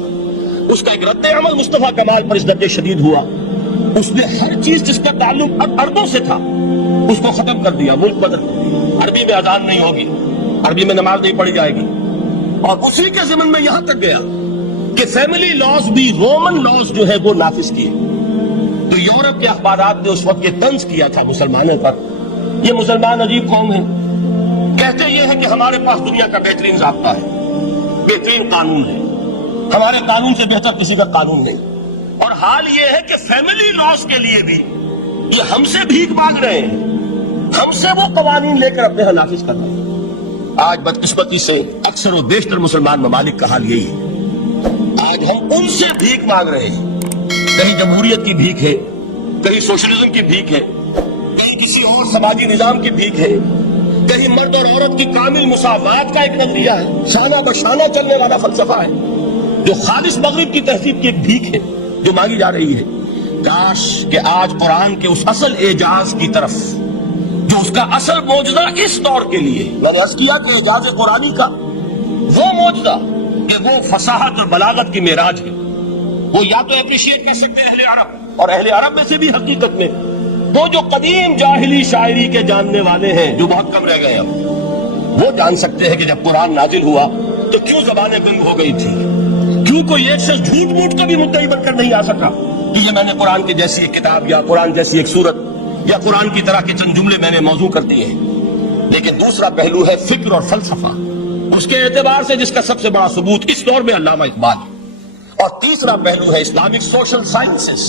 اس کا ایک رد عمل مصطفیٰ کمال پر اس درجے شدید ہوا، اس نے ہر چیز جس کا تعلق عربوں سے تھا اس کو ختم کر دیا، ملک بدل کر دیا۔ عربی میں اذان نہیں ہوگی، عربی میں نماز نہیں پڑھی جائے گی، اور اسی کے ضمن میں یہاں تک گیا کہ فیملی لاز بھی، رومن لاز جو ہے وہ نافذ کیے۔ تو یورپ کے اخبارات نے اس وقت یہ طنز کیا تھا مسلمانوں پر، یہ مسلمان عجیب قوم ہے، کہتے یہ ہے کہ ہمارے پاس دنیا کا بہترین ضابطہ ہے، بہترین قانون ہے، ہمارے قانون سے بہتر کسی کا قانون نہیں۔ اور حال یہ ہے کہ فیملی لاز کے لیے بھی یہ ہم سے بھیک مانگ رہے ہیں، ہم سے وہ قوانین لے کر اپنے ہاں نافذ کر رہے ہیں۔ آج بدقسمتی سے اکثر و بیشتر مسلمان ممالک کا حال یہی ہے، آج ہم ان سے بھیک مانگ رہے ہیں، کہیں جمہوریت کی بھیک ہے، کہیں سوشلزم کی بھیک ہے، کہیں کسی اور سماجی نظام کی بھیک ہے، کہیں مرد اور عورت کی کامل مساوات کا ایک نظریہ ہے، شانہ بشانہ چلنے والا فلسفہ ہے، جو خالص مغرب کی تہذیب کی ایک بھیک ہے جو مانگی جا رہی ہے۔ کاش کہ آج قرآن کے اس اصل اعجاز کی طرف، جو اس کا اصل معجزہ اس دور کے لیے، میں نے عرض کیا کہ اعجاز قرآنی کا وہ معجزہ کہ وہ فصاحت اور بلاغت کی معراج ہے، وہ یا تو اپریشیٹ کر سکتے ہیں اہل عرب، اور اہل عرب میں سے بھی حقیقت میں وہ جو قدیم جاہلی شاعری کے جاننے والے ہیں جو بہت کم رہ گئے اب، وہ جان سکتے ہیں کہ جب قرآن نازل ہوا تو کیوں زبانیں بند ہو گئی تھی، کیوں کوئی ایک شخص جھوٹ موٹ کا بھی مدعی بن کر نہیں آ سکا کہ یہ میں نے قرآن کی جیسی ایک کتاب یا قرآن جیسی ایک سورت یا قرآن کی طرح کے چند جملے میں نے موضوع کر دیے ہیں۔ لیکن دوسرا پہلو ہے فکر اور فلسفہ، اس کے اعتبار سے جس کا سب سے بڑا ثبوت اس دور میں علامہ اقبال ہے، اور تیسرا پہلو ہے Islamic social sciences,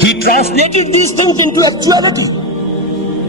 He translated these things into actuality।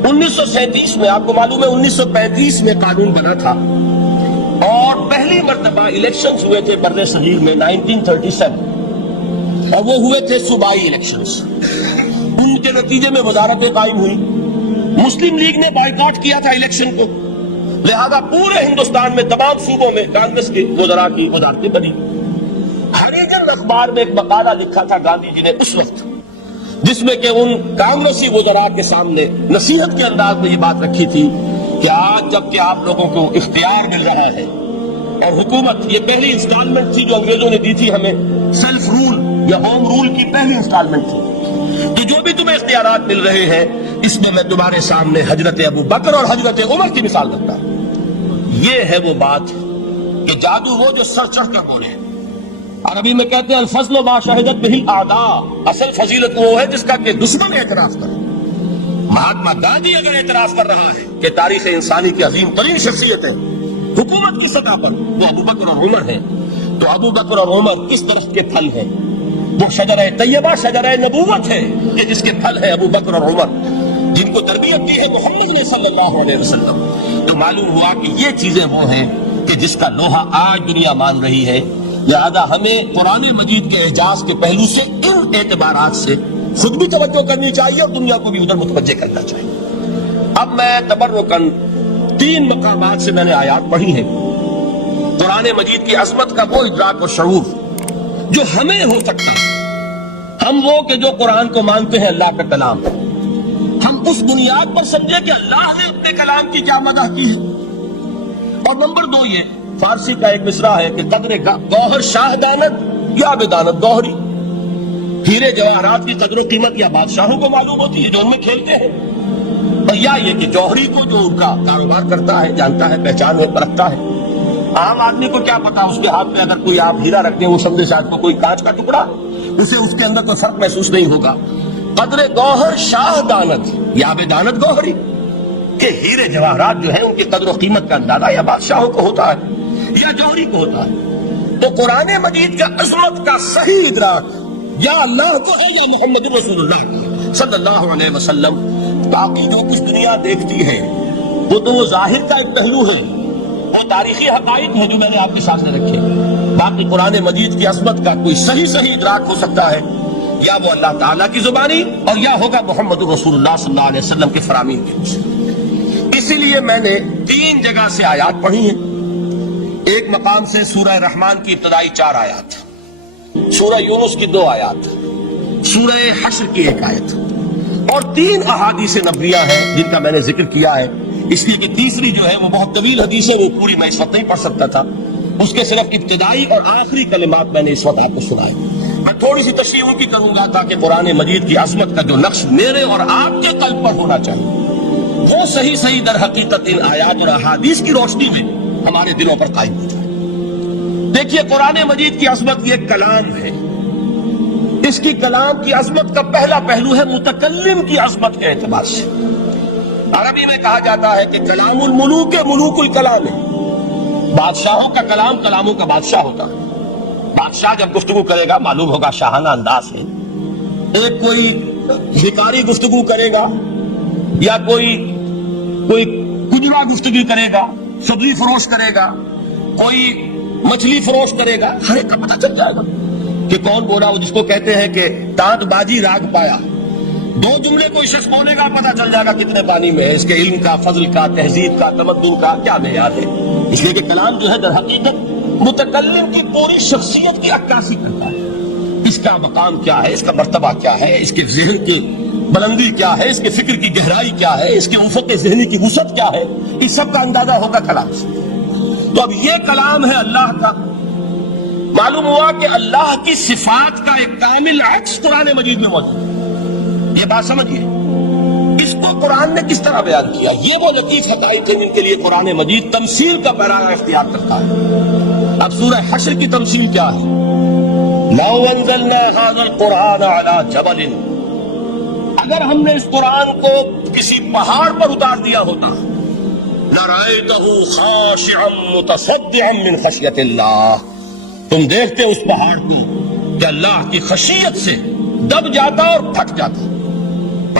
1937 میں آپ کو معلوم ہے 1935 میں قانون بنا تھا اور پہلی مرتبہ الیکشنز ہوئے تھے بر صغیر میں 1937 اور وہ ہوئے تھے صوبائی الیکشنز. ان کے نتیجے میں وزارتیں قائم ہوئی. مسلم لیگ نے بائیکاٹ کیا تھا الیکشن کو, لہذا پورے ہندوستان میں تمام صوبوں میں کانگریس کے وزراء کی وزارتیں بنی. ہریجن اخبار میں ایک مقالہ لکھا تھا گاندھی جی نے اس وقت, جس میں کہ ان کانگریسی وزراء کے سامنے نصیحت کے انداز میں یہ بات رکھی تھی کہ آج جب کہ آپ لوگوں کو اختیار مل رہا ہے اور حکومت, یہ پہلی انسٹالمنٹ تھی جو انگریزوں نے دی تھی ہمیں, سیلف رول یا ہوم رول کی پہلی انسٹالمنٹ تھی, تو جو بھی تمہیں اختیارات مل رہے ہیں اس میں میں تمہارے سامنے حضرت ابو بکر اور حضرت عمر کی مثال رکھتا ہوں. یہ ہے وہ بات کہ جادو وہ جو سر چڑھ کر بولے. عربی میں کہتے ہیں الفضل ما شہدت بہ الاعداء, اصل فضیلت وہ ہے جس کا کہ دشمن اعتراف کرے. مہاتما گاندھی اگر اعتراف کر رہا ہے کہ تاریخ انسانی کی عظیم ترین شخصیت ہے حکومت کی سطح پر وہ ابو بکر اور عمر ہیں, تو ابو بکر اور عمر کس درخت کے پھل ہیں؟ وہ شجرہ طیبہ, شجرہ نبوت ہے کہ جس کے پھل ہے ابو بکر اور عمر, جن کو تربیت دی ہے محمد نے صلی اللہ علیہ وسلم. تو معلوم ہوا کہ یہ چیزیں وہ ہیں کہ جس کا لوہا آج دنیا مان رہی ہے. لہذا ہمیں قرآن مجید کے اعجاز کے پہلو سے ان اعتبارات سے خود بھی توجہ کرنی چاہیے اور دنیا کو بھی ادھر متوجہ کرنا چاہیے. اب میں تبرکاً 3 مقامات سے میں نے آیات پڑھی ہیں. قرآن مجید کی عظمت کا وہ ادراک و شعور جو ہمیں ہو سکتا ہے, ہم وہ کہ جو قرآن کو مانتے ہیں اللہ کا کلام, ہم اس بنیاد پر سمجھے کہ اللہ نے اپنے کلام کی کیا مدح کی ہے. اور نمبر 2 یہ فارسی کا ایک مصرع ہے کہ قدر گوہر شاہ دانت یا بدانت گوہری, ہیرے جواہرات کی قدر و قیمت یا بادشاہوں کو معلوم ہوتی ہے جو ان میں کھیلتے ہیں, اور یا یہ کہ جوہری کو جو ان کا کاروبار کرتا ہے, جانتا ہے, پہچان ہے, پرکھتا ہے. عام آدمی کو کیا پتا, اس کے ہاتھ میں اگر کوئی آپ ہیرا رکھ دیں وہ سمجھے شاید کو کوئی کانچ کا ٹکڑا, اسے اس کے اندر کوئی فرق محسوس نہیں ہوگا. قدر گوہر شاہ دانت یا بدانت گوہری کہ ہیرے جواہرات جو ہیں ان کی قدر و قیمت کا اندازہ یا بادشاہوں کو ہوتا ہے یا جوہری کو ہوتا ہے. تو قرآن مجید کا عظمت کا صحیح ادراک یا اللہ کو ہے یا محمد رسول اللہ صلی اللہ علیہ وسلم. باقی جو کچھ دنیا دیکھتی ہے وہ تو وہ ظاہر کا ایک پہلو ہے, وہ تاریخی حقائق ہے جو میں نے آپ کے سامنے رکھے. باقی قرآن مجید کی عظمت کا کوئی صحیح ادراک ہو سکتا ہے یا وہ اللہ تعالیٰ کی زبانی اور یا ہوگا محمد رسول اللہ صلی اللہ علیہ وسلم کے فرامین کے مجھ. اسی لیے میں نے 3 جگہ سے آیات پڑھی ہیں. ایک مقام سے سورہ رحمان کی ابتدائی 4 آیات, سورہ یونس کی 2 آیات, سورہ حشر کی 1 آیت, اور 3 احادیث نبویہ ہیں جن کا میں نے ذکر کیا ہے, اس لیے کہ تیسری جو ہے وہ بہت طویل حدیث ہے, وہ پوری میں اس وقت نہیں پڑھ سکتا تھا. اس کے صرف ابتدائی اور آخری کلمات میں نے اس وقت آپ کو سنائے. میں تھوڑی سی تشریح کی کروں گا تاکہ قرآن مجید کی عظمت کا جو نقش میرے اور آپ کے قلب پر ہونا چاہیے وہ صحیح در حقیقت ان آیات اور احادیث کی روشنی میں ہمارے دلوں پر قائم ہو جائے. دیکھیے قرآن مجید کی عظمت یہ کلام ہے. اس کی کلام کی عظمت کا پہلا پہلو ہے متکلم کی عظمت کے اعتبار سے. عربی میں کہا جاتا ہے کہ کلام الملوک ملوک الکلام ہے. بادشاہوں کا کلام کلاموں کا بادشاہ ہوتا ہے. بادشاہ جب گفتگو کرے گا معلوم ہوگا شاہانہ انداز ہے. ایک کوئی بھکاری گفتگو کرے گا یا کوئی کجرا گفتگو کرے گا, سبزی فروش کرے گا, کوئی مچھلی فروش کرے گا, ہر ایک کا پتہ چل جائے گا کہ کون بولا. وہ جس کو کہتے ہیں کہ تانت بازی راگ پایا, 2 جملے کوئی شخص بولے گا پتہ چل جائے گا کتنے پانی میں ہے, اس کے علم کا, فضل کا, تہذیب کا, تمدن کا کیا معیار ہے. اس لیے کہ کلام جو ہے در حقیقت متکلم کی پوری شخصیت کی عکاسی کرتا ہے. اس کا مقام کیا ہے, اس کا مرتبہ کیا ہے, اس کے ذہن کی بلندی کیا ہے, اس کے فکر کی گہرائی کیا ہے, اس کے افق ذہنی کی وسعت کیا ہے, اس سب کا اندازہ ہوگا کلام سے. تو اب یہ کلام ہے اللہ کا. معلوم ہوا کہ اللہ کی صفات کا ایک کامل عکس قرآن مجید میں موجود ہے. یہ بات سمجھیے, اس کو قرآن نے کس طرح بیان کیا. یہ وہ لطیف حقائق ہیں جن کے لیے قرآن مجید تمثیل کا پیراگراف اختیار کرتا ہے. اب سورہ حشر کی تمثیل کیا ہے؟ لو انزلنا هذا القرآن على جبل, اگر ہم نے اس قرآن کو کسی پہاڑ پر اتار دیا ہوتا لرأيته خاشعا متصدعا من خشية اللہ, تم دیکھتے اس پہاڑ کو کہ اللہ کی خشیت سے دب جاتا اور پھٹ جاتا.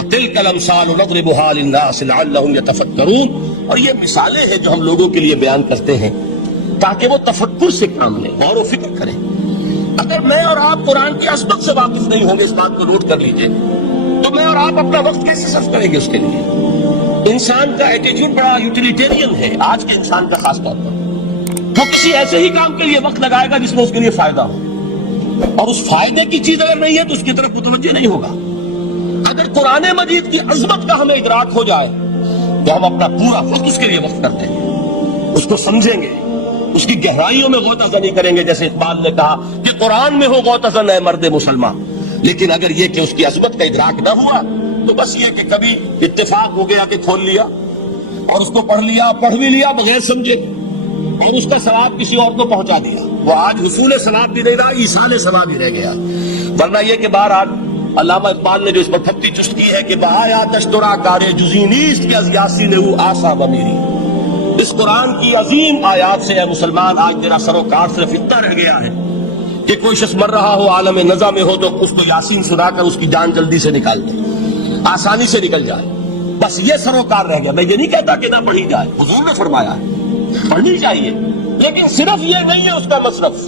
وَتِلْكَ الْأَمْثَالُ نَضْرِبُهَا لِلنَّاسِ لَعَلَّهُمْ يَتَفَكَّرُونَ. اور یہ مثالیں ہیں جو ہم لوگوں کے لیے بیان کرتے ہیں تاکہ وہ تفکر سے کام لیں، غور و فکر کریں. اگر میں اور آپ قرآن کی عظمت سے واقف نہیں ہوں گے، اس بات کو نوٹ کر لیجئے، تو میں اور آپ اپنا وقت کیسے صرف کریں گے اس کے لیے؟ انسان کا ایٹیٹیوڈ بڑا یوٹیلیٹیرین ہے، آج کے انسان کا خاص طور پر. وہ کسی ایسے ہی کام کے لیے وقت لگائے گا جس میں اس کے لیے فائدہ ہو، اور اس فائدے کی چیز اگر نہیں ہے تو اس کی طرف متوجہ نہیں ہوگا. اگر قرآن مجید کی عظمت کا ہمیں ادراک ہو جائے تو ہم اپنا پورا وقت اس کے لیے وقف کر دیں گے، اس کو سمجھیں گے، اس کی گہرائیوں میں غوطہ زنی کریں گے. جیسے اقبال نے کہا کہ قرآن میں ہو غوطہ زن اے مرد مسلمان. لیکن اگر یہ کہ اس کی عظمت کا ادراک نہ ہوا تو بس یہ کہ کبھی اتفاق ہو گیا کہ کھول لیا اور اس کو پڑھ لیا، پڑھ بھی لیا بغیر سمجھے، اور اس کا ثواب کسی اور کو پہنچا دیا. وہ آج حصول ثواب بھی نہیں رہا، ایصال ثواب ہی رہ گیا. ورنہ یہ کہ بہرحال علامہ اقبال نے جو اس پر پھپتی چست کی ہے کہ بہایا تشترا کارے جزی نیست کہ از یاسی نے وہ آسا بمیری. اس قرآن کی عظیم آیات سے اے مسلمان آج تیرا سروکار صرف اتنا رہ گیا ہے کہ کوئی شخص مر رہا ہو، عالم نزا میں ہو، تو اس کو یاسین سنا کر اس کی جان جلدی سے نکال دے، آسانی سے نکل جائے. بس یہ سروکار رہ گیا. میں یہ نہیں کہتا کہ نہ پڑھی جائے، حضور نے فرمایا ہے پڑھنی چاہیے، لیکن صرف یہ نہیں ہے اس کا مصرف.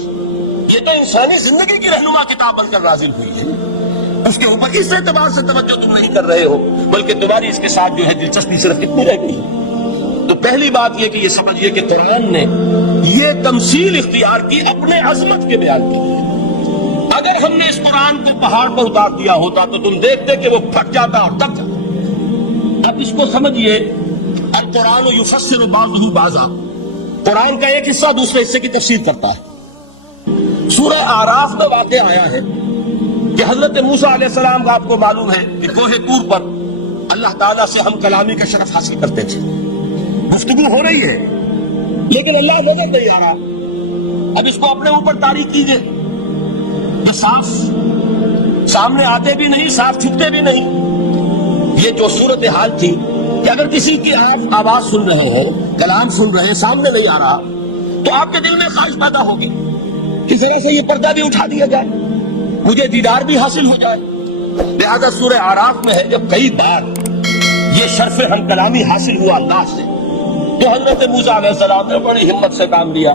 یہ تو انسانی زندگی کی رہنما کتاب بن کر نازل ہوئی ہے. اس کے اوپر اس اعتبار سے توجہ تم نہیں کر رہے ہو، بلکہ تمہاری اس کے ساتھ جو ہے دلچسپی صرف اتنی رہ گئی ہے. تو پہلی بات یہ کہ یہ سمجھیے کہ قرآن نے یہ تمثیل اختیار کی اپنے عظمت کے بیان کے لیے. اگر ہم نے اس قرآن کو پہاڑ پر اتار دیا ہوتا تو تم دیکھتے کہ وہ پھٹ جاتا اور دب جاتا. اب اس کو سمجھیے، القرآن یفسر بعضہ بعضا، قرآن کا ایک حصہ دوسرے حصے کی تفسیر کرتا ہے. سورہ اعراف میں واقع آیا ہے کہ حضرت موسیٰ علیہ السلام کا آپ کو معلوم ہے کہ کوہ طور پر اللہ تعالیٰ سے ہم کلامی کا شرف حاصل کرتے تھے. گفتگو ہو رہی ہے لیکن اللہ نظر نہیں آ رہا. اب اس کو اپنے اوپر تاریخ کیجئے، یہ صاف سامنے آتے بھی نہیں، صاف چھپتے بھی نہیں. یہ جو صورتحال تھی کہ اگر کسی کی آپ آواز سن رہے ہیں، کلام سن رہے ہیں، سامنے نہیں آ رہا، تو آپ کے دل میں خواہش پیدا ہوگی کہ ذرا سے یہ پردہ بھی اٹھا دیا جائے، مجھے دیدار بھی حاصل ہو جائے. لہذا سورہ اعراف میں ہے جب کئی بار یہ شرف ہم کلامی حاصل ہوا اللہ سے، تو حضرت موسیٰ علیہ السلام نے بڑی ہمت سے کام لیا،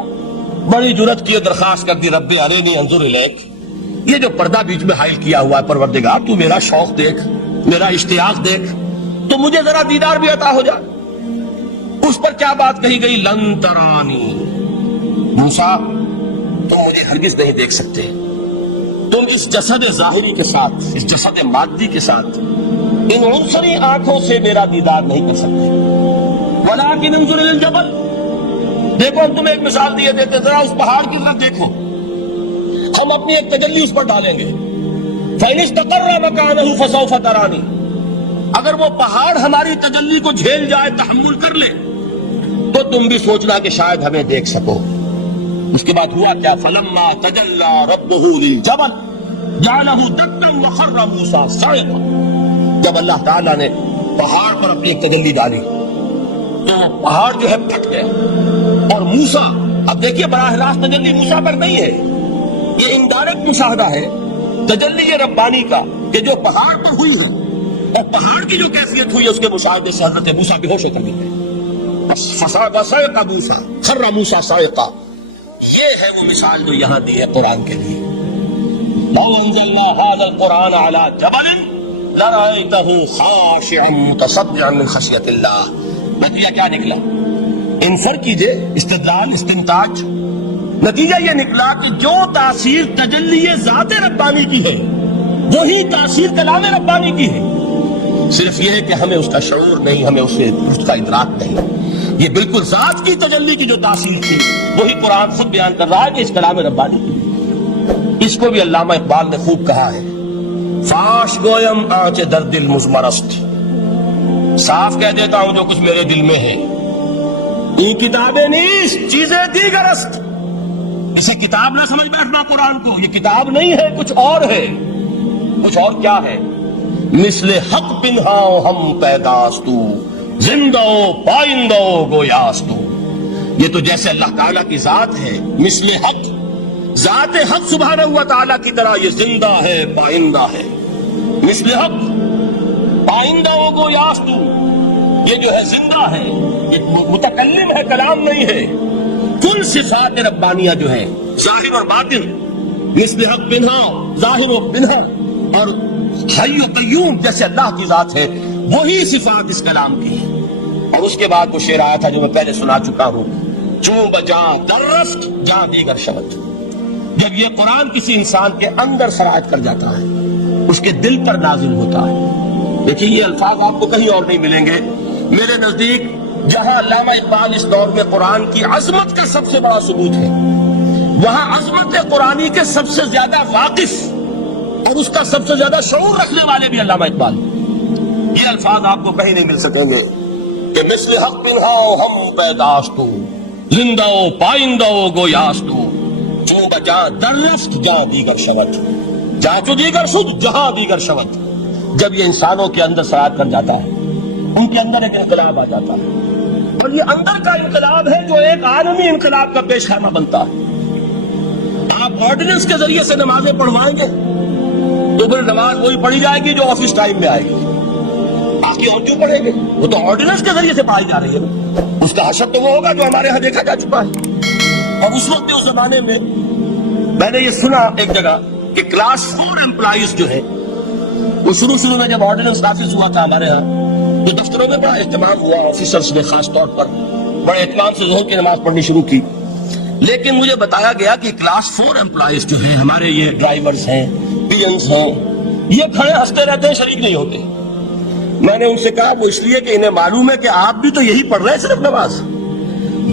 بڑی جرت کی درخواست کر دی، رب ارنی انظر الیک. یہ جو پردہ بیچ میں حائل کیا ہوا ہے، پروردگار تو میرا شوق دیکھ، میرا اشتیاق دیکھ، تو مجھے ذرا دیدار بھی عطا ہو جائے. اس پر کیا بات کہی گئی؟ لن ترانی، موسیٰ تم مجھے ہرگز نہیں دیکھ سکتے، تم اس جسد ظاہری کے ساتھ، اس جسد مادی کے ساتھ، ان عنصری آنکھوں سے میرا دیدار نہیں کر سکتے. ولیکن انظر الی الجبل، دیکھو ہم تمہیں ایک مثال دیے دیتے، ذرا اس پہاڑ کی طرف دیکھو، ہم اپنی ایک تجلی اس پر ڈالیں گے. فإن استقر مکانہ فسوف ترانی، اگر وہ پہاڑ ہماری تجلی کو جھیل جائے، تحمل کر لے، تو تم بھی سوچنا کہ شاید ہمیں دیکھ سکو. اس کے بعد ہوا کیا؟ فلما تجلی ربہ للجبل جعلہ دکا وخر موسیٰ صعقا. جب اللہ تعالیٰ نے پہاڑ پر اپنی ایک تجلی ڈالی تو پہاڑ جو ہے پھٹ گئے، اور موسیٰ، اب دیکھیے براہ راست تجلی موسیٰ پر نہیں ہے، یہ انڈائریکٹ مشاہدہ ہے تجلی ربانی کا کہ جو پہاڑ پر ہوئی ہے، اور پہاڑ کی جو کیفیت ہوئی ہے اس کے مشاہدے سے حضرت موسیٰ بے ہوش ہو کر گئے. فصعق موسیٰ خر موسیٰ صعقا. یہ ہے وہ مثال جو یہاں دی ہے قرآن کے لیے. لو انزلنا هذا القرآن على جبل لرأيته خاشعا متصدعا من خشية الله. نتیجہ کیا نکلا؟ انفر کیجئے، استدلال، استنتاج. نتیجہ یہ نکلا کہ جو تاثیر تجلی ذات ربانی کی ہے وہی تاثیر کلام ربانی کی ہے. صرف یہ ہے کہ ہمیں اس کا شعور نہیں، ہمیں اس کا ادراک نہیں. یہ بالکل ذات کی تجلی کی جو تاثیر تھی وہی قرآن خود بیان کر رہا ہے کہ اس کلام ربانی کی. اس کو بھی علامہ اقبال نے خوب کہا ہے، فاش گویم آنچ در دل مزمرست، صاف کہہ دیتا ہوں جو کچھ میرے دل میں ہے. یہ کتابیں نہیں، چیزیں دیگر است. اسے کتاب نہ سمجھ بیٹھنا قرآن کو، یہ کتاب نہیں ہے، کچھ اور ہے. کچھ اور کیا ہے؟ مثل حق پنہاؤ ہم پیداستو، زندہ پائندہ گویاستو. یہ تو جیسے اللہ تعالیٰ کی ذات ہے، مثل حق، ذات حق سبحانہ و تعالیٰ کی طرح یہ زندہ ہے، پائندہ ہے. مثل حق، پائندہ و گویاستو، یہ جو ہے زندہ ہے، یہ متکلم ہے، کلام نہیں ہے. کل صفات ربانیہ جو ہے ظاہر اور باطن، مثل حق بنہا، ظاہر و بنہا، اور حی و قیوم جیسے اللہ کی ذات ہے، وہی صفات اس کلام کی ہے. اور اس کے بعد وہ شعر آیا تھا جو میں پہلے سنا چکا ہوں، چوں بجاں دررفت جاں دیگر شود. جب یہ قرآن کسی انسان کے اندر سرایت کر جاتا ہے، اس کے دل پر نازل ہوتا ہے. دیکھیے یہ الفاظ آپ کو کہیں اور نہیں ملیں گے. میرے نزدیک جہاں علامہ اقبال اس دور میں قرآن کی عظمت کا سب سے بڑا ثبوت ہے، وہاں عظمت قرآنی کے سب سے زیادہ واقف اور اس کا سب سے زیادہ شعور رکھنے والے بھی علامہ اقبال. یہ الفاظ آپ کو کہیں نہیں مل سکیں گے کہ مثل حق بنہاؤ ہم پیداشتو، زندہ و پائندہ و گویاستو، چوں بجاں دررفت جہاں دیگر شود، جہاں چو دیگر شد جہاں دیگر شود. جب یہ انسانوں کے اندر سرایت کر جاتا ہے، ان کے اندر ایک انقلاب آ جاتا ہے، اور یہ اندر کا انقلاب ہے جو ایک عالمی انقلاب کا پیش خیمہ بنتا ہے. آپ آرڈیننس کے ذریعے سے نمازیں پڑھوائیں گے تو پھر نماز وہی پڑھی جائے گی جو آفس ٹائم میں آئے گی. باقی اور کیوں پڑھیں گے؟ وہ تو آرڈیننس کے ذریعے سے پڑھائی جا رہی ہے. اس کا حشر تو وہ ہوگا جو ہمارے ہاں دیکھا جا چکا ہے. اور اس وقت اس زمانے میں میں نے یہ سنا ایک جگہ کہ کلاس 4 امپلائیز جو ہے، وہ شروع میں جب آرڈیننس نافذ ہوا تھا ہمارے ہاں، تو دفتروں میں بڑا اہتمام ہوا، آفیسرز نے خاص طور پر بڑے اہتمام سے ظہر کی نماز پڑھنی شروع کی. لیکن مجھے بتایا گیا کہ کلاس 4 امپلائیز جو ہیں ہمارے، یہ ڈرائیورز ہیں، پی-اینز ہیں، یہ کھڑے ہنستے رہتے ہیں، شریک نہیں ہوتے. میں نے ان سے کہا وہ اس لیے کہ انہیں معلوم ہے کہ آپ بھی تو یہی پڑھ رہے ہیں صرف نماز.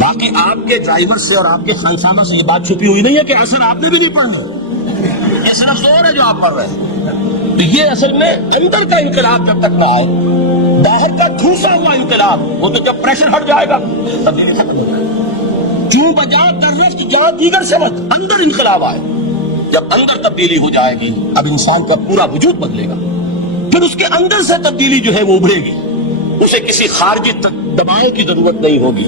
باقی آپ کے ڈرائیور سے اور آپ کے خانسامہ سے یہ بات چھپی ہوئی نہیں ہے کہ اصل آپ نے بھی نہیں پڑھنی، یہ صرف زور ہے جو آپ پڑھ رہے ہیں. تو یہ اصل میں اندر کا انقلاب جب تک نہ آئے، باہر کا ٹھوسا ہوا انقلاب، وہ تو جب پریشر ہٹ جائے گا تبدیلی ختم ہو جائے گا. چوں بجاں دررفت جہاں دیگر شود، اندر انقلاب آئے. جب اندر تبدیلی ہو جائے گی، اب انسان کا پورا وجود بدلے گا. پھر اس کے اندر سے تبدیلی جو ہے وہ ابھرے گی، اسے کسی خارجی دباؤ کی ضرورت نہیں ہوگی.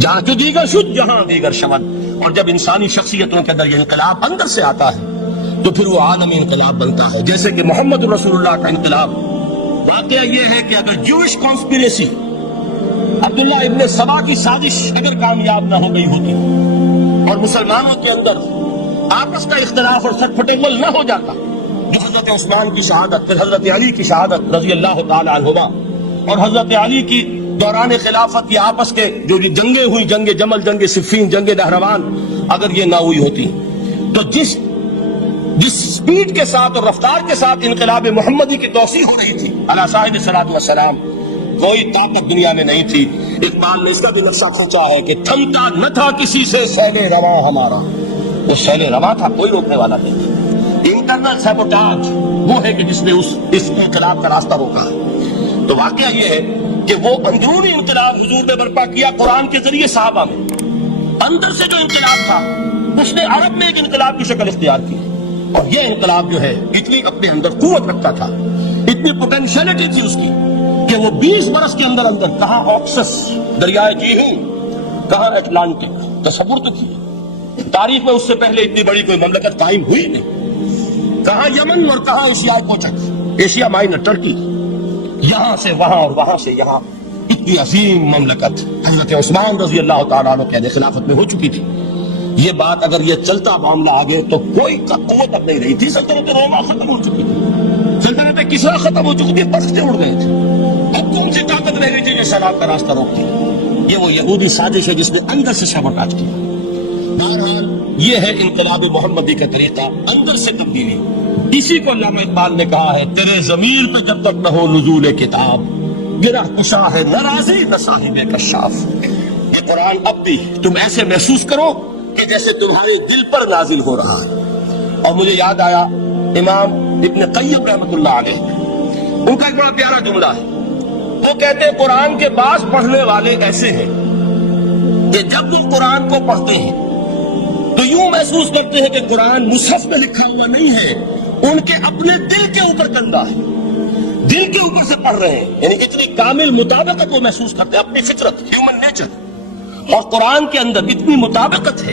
جہاں جو دیگر شد جہاں دیگر شود. اور جب انسانی شخصیتوں کے اندر یہ انقلاب اندر سے آتا ہے تو پھر وہ عالمی انقلاب بنتا ہے. جیسے کہ محمد رسول اللہ کا انقلاب. واقعہ یہ ہے کہ اگر جوش کانسپیریسی، عبداللہ ابن سبا کی سازش اگر کامیاب نہ ہو گئی ہوتی اور مسلمانوں کے اندر آپس کا اختلاف اور سٹ پھٹیول نہ ہو جاتا، جو حضرت عثمان کی شہادت، پھر حضرت علی کی شہادت رضی اللہ تعالی عنہما، اور حضرت علی کی دوران خلافت یہ آپس کے جو جنگیں ہوئی، جنگ جمل، جنگ صفین، جنگ نہروان، اگر یہ نہ ہوئی ہوتی تو جس سپیڈ کے ساتھ اور رفتار کے ساتھ انقلاب محمدی کی توسیع ہو رہی تھی علی صاحب الصلاۃ والسلام، کوئی طاقت دنیا میں نہیں تھی. اقبال نے اس کا بھی نقشہ کھینچا ہے کہ تھمتا نہ تھا کسی سے سیل رواں ہمارا. وہ سیل رواں تھا، کوئی روکنے والا نہیں تھا. انٹرنل سیبوٹاج وہ ہے کہ جس نے اس انقلاب کا راستہ روکا ہے. تو واقعہ یہ ہے کہ وہ اندرونی انقلاب حضور نے برپا کیا قرآن کے ذریعے صحابہ میں. اندر سے جو انقلاب تھا اس نے عرب میں ایک انقلاب کی شکل اختیار کی. اور یہ انقلاب جو ہے اتنی اپنے اندر قوت رکھتا تھا، اتنی پوٹینشیلٹی تھی اس کی کہ وہ 20 برس کے اندر کہاں آکسس دریائے جیہون، کہاں اٹلانٹک، تصور تو کیے تاریخ میں اس سے پہلے اتنی بڑی کوئی مملکت قائم ہوئی نہیں. کہاں یمن اور کہاں ایشیائی کوچک، ایشیا مائنر ٹرکی، یہاں سے وہاں اور وہاں سے یہاں، اتنی عظیم مملکت حضرت عثمان رضی اللہ تعالیٰ عنہ کے خلافت میں ہو چکی تھی. یہ بات اگر یہ چلتا معاملہ آگے تو کوئی قوت اب نہیں رہی تھی. سلطنت روما ختم ہو چکی تھی، سلطنت کسرا ختم ہو چکی تھی، پرختے اڑ گئے تھے. اب کون سی طاقت رہ گئی تھی جو سیلاب کا راستہ روکتی؟ یہ وہ یہودی سازش ہے جس نے اندر سے سبوٹاج کیا. بہرحال یہ ہے انقلاب محمدی کا طریقہ، اندر سے تبدیلی. اسی کو علامہ اقبال نے کہا ہے، تیرے ضمیر پہ جب تک نہ ہو نزول کتاب، گرہ کشا ہے نہ رازی نہ صاحب کشاف. یہ قرآن اب بھی تم ایسے محسوس کرو کہ جیسے تمہارے دل پر نازل ہو رہا ہے. اور مجھے یاد آیا امام ابن قیم رحمۃ اللہ علیہ، ان کا ایک بڑا پیارا جملہ ہے. وہ کہتے ہیں قرآن کے بعض پڑھنے والے ایسے ہیں کہ جب وہ قرآن کو پڑھتے ہیں تو یوں محسوس کرتے ہیں کہ قرآن مصحف میں لکھا ہوا نہیں ہے، ان کے اپنے دل کے اوپر کندہ ہے، دل کے اوپر سے پڑھ رہے ہیں. یعنی اتنی کامل مطابقت وہ محسوس کرتے ہیں، اپنی فطرت، ہیومن نیچر اور قرآن کے اندر اتنی مطابقت ہے.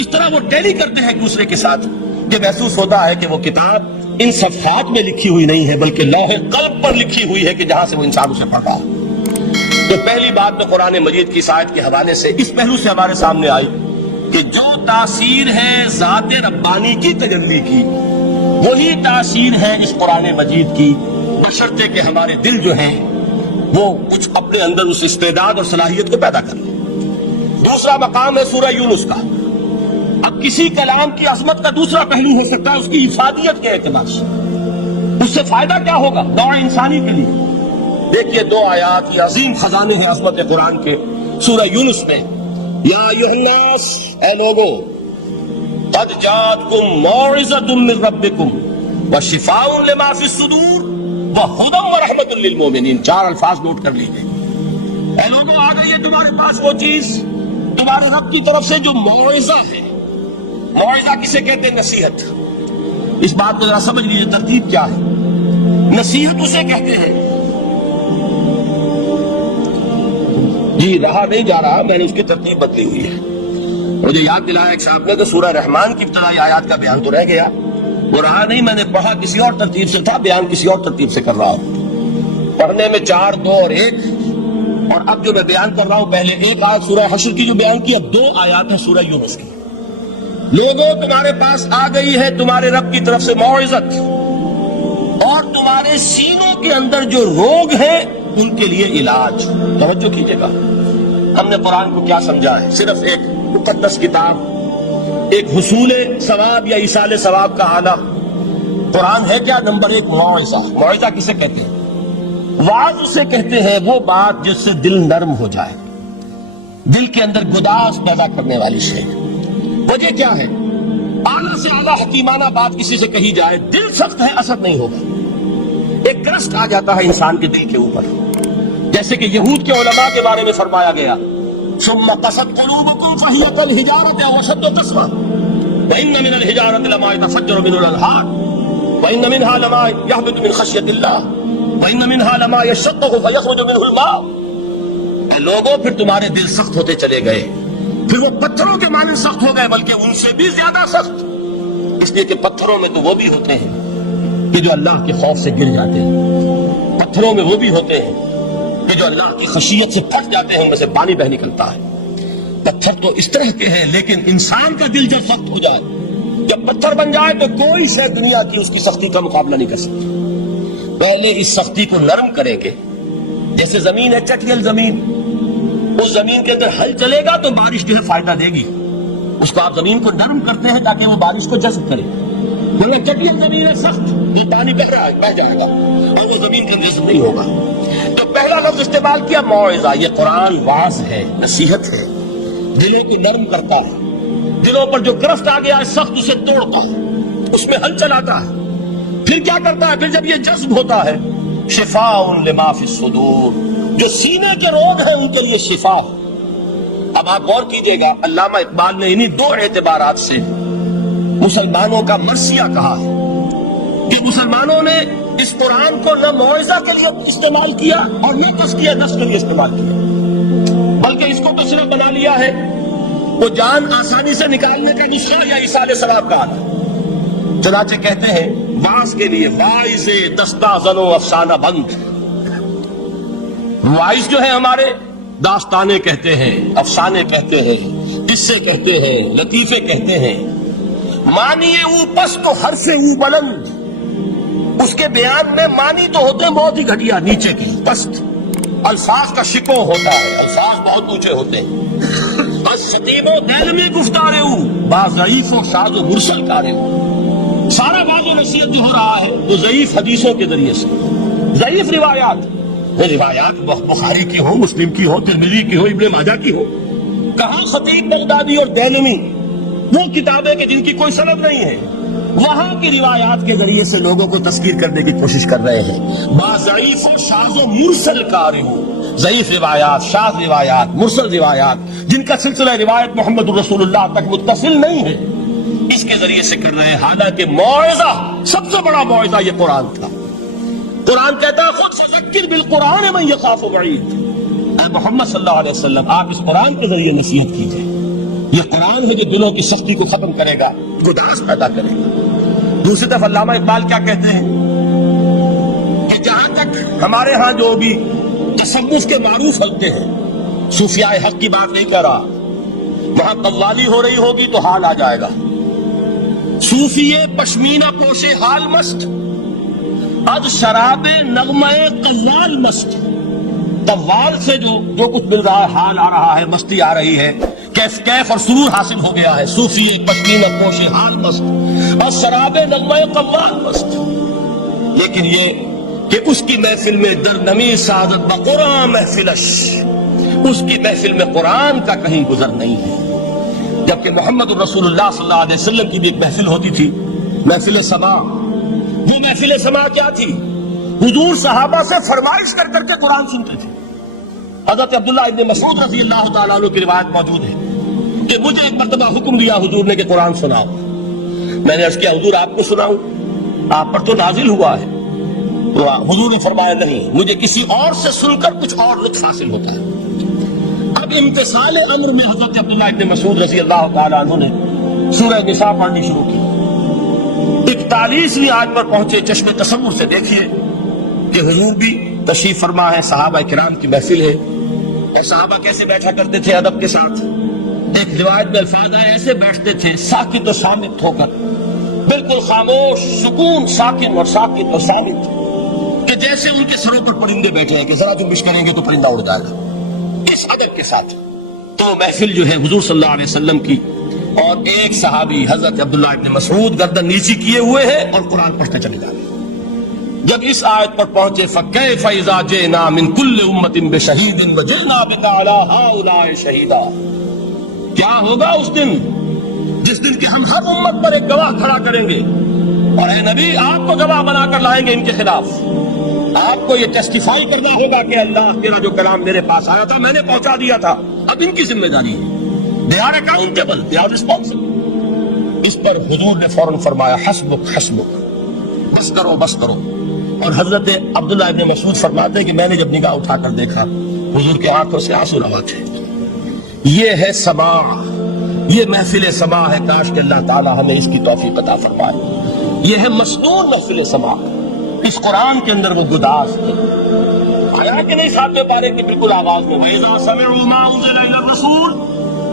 اس طرح وہ ٹیلی کرتے ہیں ایک دوسرے کے ساتھ کہ محسوس ہوتا ہے کہ وہ کتاب ان صفحات میں لکھی ہوئی نہیں ہے بلکہ لوح قلب پر لکھی ہوئی ہے کہ جہاں سے وہ انسان اسے پڑھ رہا ہے۔ تو پہلی بات تو قرآن مجید کی آیت کے حوالے سے اس پہلو سے ہمارے سامنے آئی کہ جو تاثیر ہے ذات ربانی کی تجلی کی، وہی تاثیر ہے اس قرآن مجید کی، بشرطے کہ ہمارے دل جو ہیں وہ کچھ اپنے اندر اس استعداد اور صلاحیت کو پیدا کر لیں۔ دوسرا مقام ہے سورہ یونس کا۔ اب کسی کلام کی عظمت کا دوسرا پہلو ہو سکتا ہے اس کی افادیت کے اعتبار سے، اس سے فائدہ کیا ہوگا نوع انسانی کے لیے۔ دیکھیے دو آیات، یہ عظیم خزانے ہیں عظمت قرآن کے۔ سورہ یونس میں یا ایھا الناس، اے لوگو، قد جاءتکم موعظۃ من ربکم وشفاء لما فی الصدور وہدی ورحمۃ للمؤمنین۔ 4 الفاظ نوٹ کر لیجیے۔ اے لوگو، آ گئی ہے تمہارے پاس وہ چیز تمہارے رب کی طرف سے جو موعظہ ہے۔ موعظہ کسے کہتے ہیں؟ نصیحت۔ اس بات کو ذرا سمجھ لیجیے ترتیب کیا ہے۔ نصیحت اسے کہتے ہیں، جی رہا نہیں جا رہا، میں نے اس کی ترتیب بدلی ہوئی ہے۔ مجھے یاد دلایا ایک صاحب نے کہ سورہ رحمان کی ابتدائی آیات کا بیان تو رہ گیا، وہ رہا نہیں، میں نے پڑھا کسی اور ترتیب سے تھا، بیان کسی اور ترتیب سے کر رہا ہوں۔ پڑھنے میں 4، 2 اور 1، اور اب جو میں بیان کر رہا ہوں پہلے 1 آیت سورہ حشر کی جو بیان کی، اب 2 آیات ہیں سورہ یونس کی۔ لوگوں، تمہارے پاس آ گئی ہے تمہارے رب کی طرف سے موعظت، اور تمہارے سینوں کے اندر جو روگ ہیں ان کے لیے علاج۔ توجہ کیجیے گا، ہم نے قرآن کو کیا سمجھا ہے؟ صرف ایک مقدس کتاب، ایک حصول ثواب یا ایصال ثواب کا آلہ۔ قرآن ہے کیا؟ نمبر 1 موعظہ۔ موعظہ کسے کہتے ہیں؟ واعظ اسے کہتے ہیں وہ بات جس سے دل نرم ہو جائے، دل کے اندر گداز پیدا کرنے والی شے۔ وجہ کیا ہے؟ اعلیٰ سے اعلیٰ حکیمانہ بات کسی سے کہی جائے، دل سخت ہے، اثر نہیں ہوگا، ایک کرسٹ آ جاتا ہے انسان کے دل کے اوپر، جیسے کہ یہود کے علماء کے بارے میں فرمایا گیا، ثم قست قلوبکم فہی کالحجارۃ او اشد قسوۃ وان من الحجارۃ لما يتفجر منه الانہار وان منها لما يهبط من خشیۃ اللہ وان منها لما يشقق فيخرج منه الماء۔ لوگوں، پھر تمہارے دل سخت ہوتے چلے گئے، پھر وہ پتھروں کے مانند سخت ہو گئے، بلکہ ان سے بھی زیادہ سخت، اس لیے کہ پتھروں میں تو وہ بھی ہوتے ہیں کہ جو اللہ کے خوف سے گر جاتے ہیں، پتھروں میں وہ بھی ہوتے ہیں کہ جو اللہ کی خشیت سے پھٹ جاتے ہیں، ان میں سے پانی بہ نکلتا ہے۔ پتھر تو اس طرح کے ہیں، لیکن انسان کا دل جب سخت ہو جائے، جب پتھر بن جائے، تو کوئی شے دنیا کی اس کی سختی کا مقابلہ نہیں کر سکتی۔ پہلے اس سختی کو نرم کریں گے، جیسے زمین ہے چٹیل زمین، اس زمین کے اندر ہل چلے گا تو بارش جو ہے فائدہ دے گی، اس کو آپ زمین کو نرم کرتے ہیں تاکہ وہ بارش کو جذب کرے، ورنہ چٹیل زمین ہے سخت، وہ پانی بہ رہا ہے، بہ جائے گا اور وہ زمین کا جذب نہیں ہوگا۔ تو پہلا لفظ استعمال کیا موعظہ، یہ قرآن واعظ ہے، نصیحت ہے، دلوں کو نرم کرتا ہے، دلوں پر جو گرفت آ گیا ہے سخت اسے توڑتا ہے، اس میں ہل چلاتا ہے۔ پھر کیا کرتا ہے؟ پھر جب یہ جذب ہوتا ہے، شفاء لما فی الصدور، جو سینے کے روگ ہیں ان کے لیے شفا ہے۔ اب آپ غور کیجئے گا، علامہ اقبال نے انہی 2 اعتبارات سے مسلمانوں کا مرثیہ کہا ہے کہ مسلمانوں نے اس قرآن کو نہ موعظہ کے لیے استعمال کیا اور نہ تزکیہ نفس کے لیے استعمال کیا، بلکہ اس کو تو صرف بنا لیا ہے وہ جان آسانی سے نکالنے کا نسخہ یا ایصال ثواب کا آلہ۔ چنانچہ کہتے ہیں واعظ کے لیے واعظ دستہ زن و افسانہ بند، واعظ جو ہے ہمارے داستانے کہتے ہیں، افسانے کہتے ہیں، قصے کہتے ہیں، لطیفے کہتے ہیں، معنی او پست و حرف او بلند، اس کے بیان میں معنی تو ہوتے ہیں بہت ہی گھٹیا، نیچے کے پست، الفاظ کا شکو ہوتا ہے، الفاظ بہت اونچے ہوتے ہیں، بس شتیم و دل میں گفتارے او با ضعیف و شاذ و مرسل کارے او۔ سارا واضح و نصیحت جو ہو رہا ہے وہ ضعیف حدیثوں کے ذریعے سے، ضعیف روایات بخاری کی ہو، مسلم کی ہو، ترمذی کی ہو، ابن ماجہ کی ہو، کہاں خطیب بغدادی اور دیلمی وہ کتابیں کہ جن کی کوئی سند نہیں ہے، وہاں کی روایات کے ذریعے سے لوگوں کو تذکیر کرنے کی کوشش کر رہے ہیں۔ با ضعیف و شاذ و مرسل کارے ہو، ضعیف روایات، شاذ روایات، مرسل روایات جن کا سلسلہ روایت محمد الرسول اللہ تک متصل نہیں ہے، اس کے ذریعے سے کر رہے ہیں۔ حالانکہ موعظہ، سب سے بڑا موعظہ یہ قرآن تھا۔ قرآن کہتا ہے خود فذکر بالقرآن من یخاف وعید، اے محمد صلی اللہ علیہ وسلم آپ اس قرآن کے ذریعے نصیحت کیجئے، یہ قرآن ہے جو دلوں کی سختی کو ختم کرے گا، گداز پیدا کرے گا۔ دوسری طرف علامہ اقبال کیا کہتے ہیں کہ جہاں تک ہمارے ہاں جو بھی تصوف کے معروف حلقے ہیں، صوفیاء حق کی بات نہیں کر رہا، وہاں قوالی ہو رہی ہوگی تو حال آ جائے گا. صوفی پشمینہ پوش حال مست، از شراب نغمہ قوال مست. قوال سے جو کچھ مل رہا ہے، حال آ رہا ہے، مستی آ رہی ہے، کیف اور سرور حاصل ہو گیا ہے. صوفی پشمینہ پوش حال مست، از شراب نغمہ قوال مست. لیکن یہ کہ اس کی محفل میں درنمی سعادت بقرآن محفلش، اس کی محفل میں قرآن کا کہیں گزر نہیں ہے. جبکہ محمد رسول اللہ صلی اللہ علیہ وسلم کی بھی ایک محفل ہوتی تھی، محفل سما. وہ محفل سما کیا تھی؟ حضور صحابہ سے فرمائش کر کر کے قرآن سنتے تھے. حضرت عبداللہ ابن مسعود رضی اللہ تعالیٰ عنہ کی روایت موجود ہے کہ مجھے ایک مرتبہ حکم دیا حضور نے کہ قرآن سناؤ. میں نے عرض کیا حضور آپ کو سناؤں؟ آپ پر تو نازل ہوا ہے. تو حضور نے فرمایا نہیں، مجھے کسی اور سے سن کر کچھ اور لطف حاصل ہوتا ہے. اب امتثال امر میں حضرت عبداللہ ابن مسعود رضی اللہ تعالیٰ عنہ نے سورہ نساء پڑھنی شروع کی. 41ویں آیت پر پہنچے. چشم تصور سے دیکھیے کہ حضور بھی تشریف فرما ہے، صحابہ کرام کی محفل ہے، اور صحابہ کیسے بیٹھا کرتے تھے ادب کے ساتھ. ایک روایت میں الفاظ آئے ایسے بیٹھتے تھے ساکت و صامت ہو کر، بالکل خاموش، سکون، ساکن اور ساکت اور صامت، کہ جیسے ان کے سروں پر پرندے بیٹھے ہیں کہ ذرا جنبش کریں گے تو پرندہ اڑ جائے گا. اس ادب کے ساتھ تو محفل جو ہے حضور صلی اللہ علیہ وسلم کی، اور ایک صحابی حضرت عبداللہ ابن مسعود گردن نیچی کیے ہوئے ہیں اور قرآن پڑھتے چلے جا رہے ہیں. جب اس آیت پر پہنچے فَكَيْفَ إِذَا جِئْنَا مِن كُلِّ أُمَّةٍ بِشَهِيدٍ وَجِئْنَا بِكَ عَلَىٰ هَٰؤُلَاءِ شَهِيدًا، کیا ہوگا اس دن جس دن کہ ہم ہر امت پر ایک گواہ کھڑا کریں گے، اور اے نبی آپ کو گواہ بنا کر لائیں گے ان کے خلاف. آپ کو یہ ٹیسٹیفائی کرنا ہوگا کہ اللہ تیرا جو کلام میرے پاس آیا تھا میں نے پہنچا دیا تھا، اب ان کی ذمہ داری ہے. They are accountable, they are responsible. اس پر حضور نے فوراً فرمایا حسبک حسبک، بس کرو بس کرو. اور حضرت عبداللہ ابن مسعود فرماتے ہیں کہ میں نے جب نگاہ اٹھا کر دیکھا حضور کے آنکھوں سے آنسو روا تھے. یہ ہے سماع، یہ محفل سماع ہے. کاش کہ اللہ تعالی ہمیں اس کی توفیق عطا فرمائے. یہ ہے مسنون محفل سماع. اس قرآن کے اندر وہ گداز ہے. آیا کہ نہیں 7ویں پارے کی بالکل آغاز میں وَإِذَا سَمِعُوا مَا أُنزِلَ إِلَى الرَّسُولِ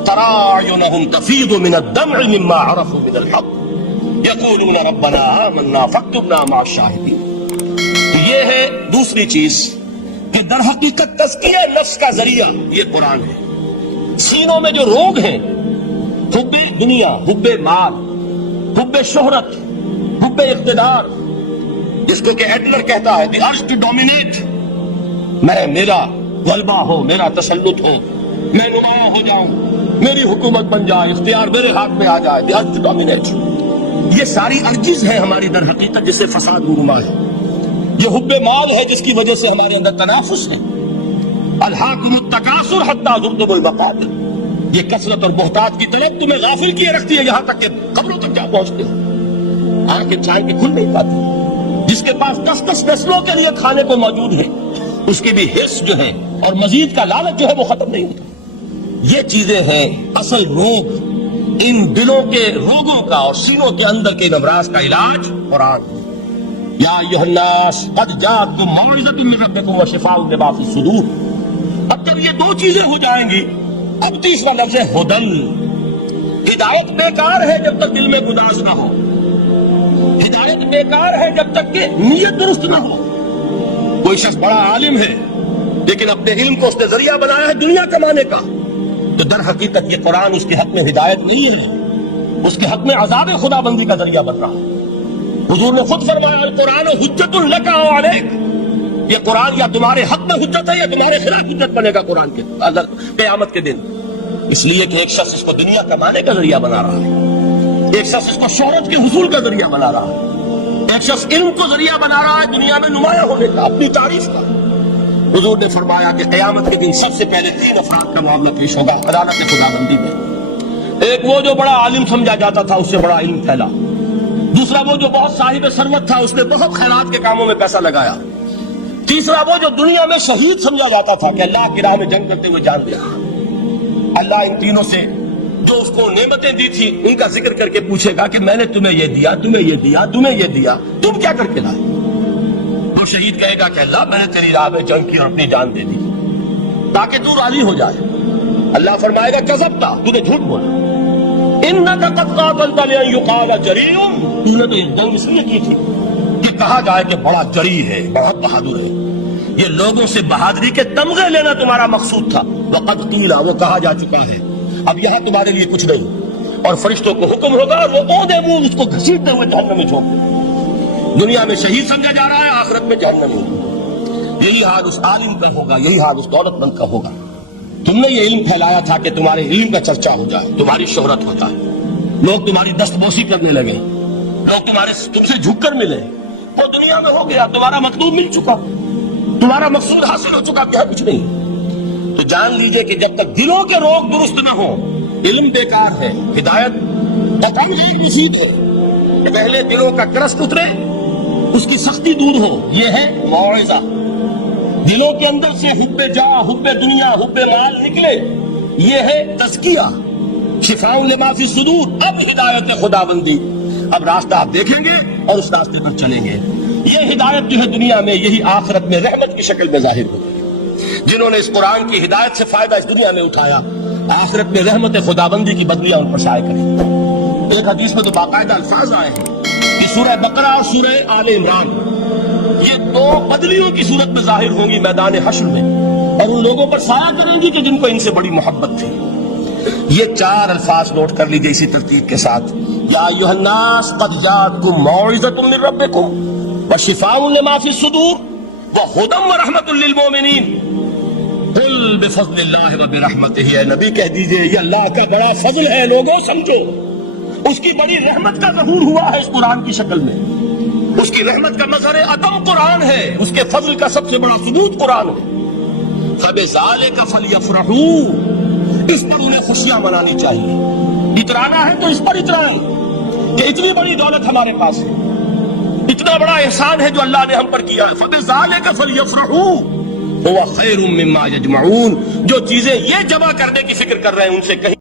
تَرَىٰ أَعْيُنَهُمْ تَفِيضُ مِنَ الدَّمْعِ مِمَّا عَرَفُوا مِنَ الْحَقِّ يَقُولُونَ رَبَّنَا آمَنَّا فَاكْتُبْنَا مَعَ الشَّاهِدِينَ. یہ ہے دوسری چیز کہ در حقیقت تزکیہ نفس کا ذریعہ یہ قرآن ہے. سینوں میں جو روگ ہیں، حب دنیا، حب مال، حب شہرت، حب اقتدار، جس کو کہ ایڈلر کہتا ہے دی ارج ٹو ڈومینیٹ، میرا غلبہ ہو، میرا تسلط ہو، میں نمایاں ہو جاؤں، میری حکومت بن جائے، اختیار میرے ہاتھ میں آ جائے، دی ارج ٹو ڈومینیٹ. یہ ساری ارجز ہیں ہماری در حقیقت جس سے فساد رونما ہے. یہ حب مال ہے جس کی وجہ سے ہمارے اندر تنافس ہے. الہاکم التکاثر حتی زرتم المقابر. یہ کثرت اور بہتات کی طلب تمہیں غافل کیے رکھتی ہے یہاں تک کہ قبروں تک جا پہنچتے ہو. آنکھیں چاہیں کہ کھل نہیں پاتی. جس کے پاس 10 نسلوں کے لیے کھانے کو موجود ہے اس کی بھی حرص جو ہے اور مزید کا لالچ جو ہے وہ ختم نہیں ہوتا. یہ چیزیں ہیں اصل روگ. ان دلوں کے روگوں کا اور سینوں کے اندر کے امراض کا علاج قرآن. یا ایھا الناس قد جاءتکم موعظۃ من ربکم وشفاء لما فی الصدور. اب جب یہ دو چیزیں ہو جائیں گی، اب تیسرا لفظ ہے ہدل. ہدایت بیکار ہے جب تک دل میں گداز نہ ہو. ہدایت بیکار ہے جب تک کہ نیت درست نہ ہو. کوئی شخص بڑا عالم ہے لیکن اپنے علم کو اس نے ذریعہ بنایا ہے دنیا کمانے کا، تو در حقیقت یہ قرآن اس کے حق میں ہدایت نہیں ہے، اس کے حق میں عذاب خدا بندی کا ذریعہ بن رہا ہے. حضور نے خود فرمایا القرآن حجت لک و علیک. یہ قرآن یا تمہارے حق میں حجت ہے یا تمہارے خلاف حجت بنے گا قرآن کے قیامت کے دن. اس لیے کہ ایک شخص اس کو دنیا کمانے کا ذریعہ بنا رہا ہے، ایک شخص اس کو شہرت کے حصول کا ذریعہ بنا رہا ہے، ایک شخص علم کو ذریعہ بنا رہا ہے دنیا میں نمایاں ہونے کا، اپنی تعریف کا. حضور نے فرمایا کہ قیامت کے دن سب سے پہلے 3 افراد کا معاملہ پیش ہوگا عدالت خدا بندی میں. ایک وہ جو بڑا عالم سمجھا جاتا تھا، اس سے بڑا علم پھیلا. دوسرا وہ جو بہت صاحب ثروت تھا، اس نے بہت خیرات کے کاموں میں پیسہ لگایا. تیسرا وہ جو دنیا میں شہید سمجھا جاتا تھا کہ اللہ کی راہ میں جنگ کرتے ہوئے جان دیا. اللہ ان تینوں سے جو اس کو نعمتیں دی تھی ان کا ذکر کر کے پوچھے گا کہ میں نے تمہیں یہ دیا، تمہیں یہ دیا، تمہیں یہ دیا، تم کیا کر کے لائے؟ وہ شہید کہے گا کہ اللہ میں نے تیری راہ میں جنگ کی اور اپنی جان دے دی تاکہ تو راضی ہو جائے۔ اللہ فرمائے گا کذبتا، تو نے جھوٹ بولا، انک قد قاتلت لان یقال جریء، تو نے تو یہ جنگ اس لیے کی تھی کہ کہا جائے کہ بڑا جری ہے، بہت بہادر ہے۔ یہ لوگوں سے بہادری کے تمغے لینا تمہارا مقصود تھا۔ وقد قیل، وہ کہا جا چکا ہے، اب یہاں تمہارے لیے کچھ نہیں، اور فرشتوں کو حکم ہوگا اور وہ اودے منہ اس کو گھسیٹتے ہوئے جہنم میں جھونک دیں۔ دنیا میں شہید سمجھا جا رہا ہے، آخرت میں جہنم ہوگا۔ یہی حال اس عالم کا ہوگا، یہی حال اس دولت مند کا ہوگا۔ تم نے یہ علم پھیلایا تھا کہ تمہارے علم کا چرچا ہو جائے، تمہاری شہرت ہوتا ہے، لوگ تمہاری دستبوسی کرنے لگے، لوگ تم سے جھک کر ملے۔ وہ دنیا میں ہو گیا، تمہارا مطلوب مل چکا، تمہارا مقصود حاصل ہو چکا، کیا کچھ نہیں۔ تو جان لیجئے کہ جب تک دلوں کے روگ درست نہ ہو، علم بیکار ہے، ہدایت قطعاً غیر مفید ہے۔ پہلے دلوں کا کرست اترے، اس کی سختی دور ہو، یہ ہے موعظہ۔ دلوں کے اندر سے حب جاہ، حب دنیا، حب مال نکلے، یہ ہے تزکیہ، شفاء لما فی الصدور۔ اب ہدایت خداوندی، اب راستہ آپ دیکھیں گے اور اس راستے پر چلیں گے۔ یہ ہدایت جو ہے دنیا میں، یہی آخرت میں رحمت کی شکل میں ظاہر ہوگی۔ جنہوں نے اس قرآن کی ہدایت سے فائدہ اس دنیا میں اٹھایا، آخرت میں رحمت خداوندی کی بدلیاں ان پر شائع کریں۔ ایک حدیث میں تو باقاعدہ الفاظ آئے ہیں کہ سورہ بقرہ اور سورہ آل عمران یہ دو بدلیوں کی صورت میں ظاہر ہوں گی میدان حشر میں، اور ان لوگوں پر سایہ کریں گی کہ جن کو ان سے بڑی محبت تھی۔ یہ چار الفاظ نوٹ کر لیجئے اسی ترتیب کے ساتھ۔ یا ایھا الناس قد جاءتکم موعظۃ من ربکم وشفاء لما فی الصدور وہدی ورحمۃ للمؤمنین قل بفضل اللہ وبرحمتہ، اے نبی کہہ دیجئے یہ اللہ کا بڑا فضل ہے، لوگوں سمجھو، اس کی بڑی رحمت کا ظہور ہوا ہے اس قرآن کی شکل میں، اس کی رحمت کا مظہر عدم قرآن ہے، اس کے فضل کا سب سے بڑا ثبوت قرآن ہے۔ فبذالک فلیفرحوا، اس پر انہیں خوشیاں منانی چاہیے۔ اترانا ہے تو اس پر اترائیں کہ اتنی بڑی دولت ہمارے پاس ہے، اتنا بڑا احسان ہے جو اللہ نے ہم پر کیا ہے۔ فبذالک فلیفرحوا هو خیر مما یجمعون، جو چیزیں یہ جمع کرنے کی فکر کر رہے ہیں ان سے کہیں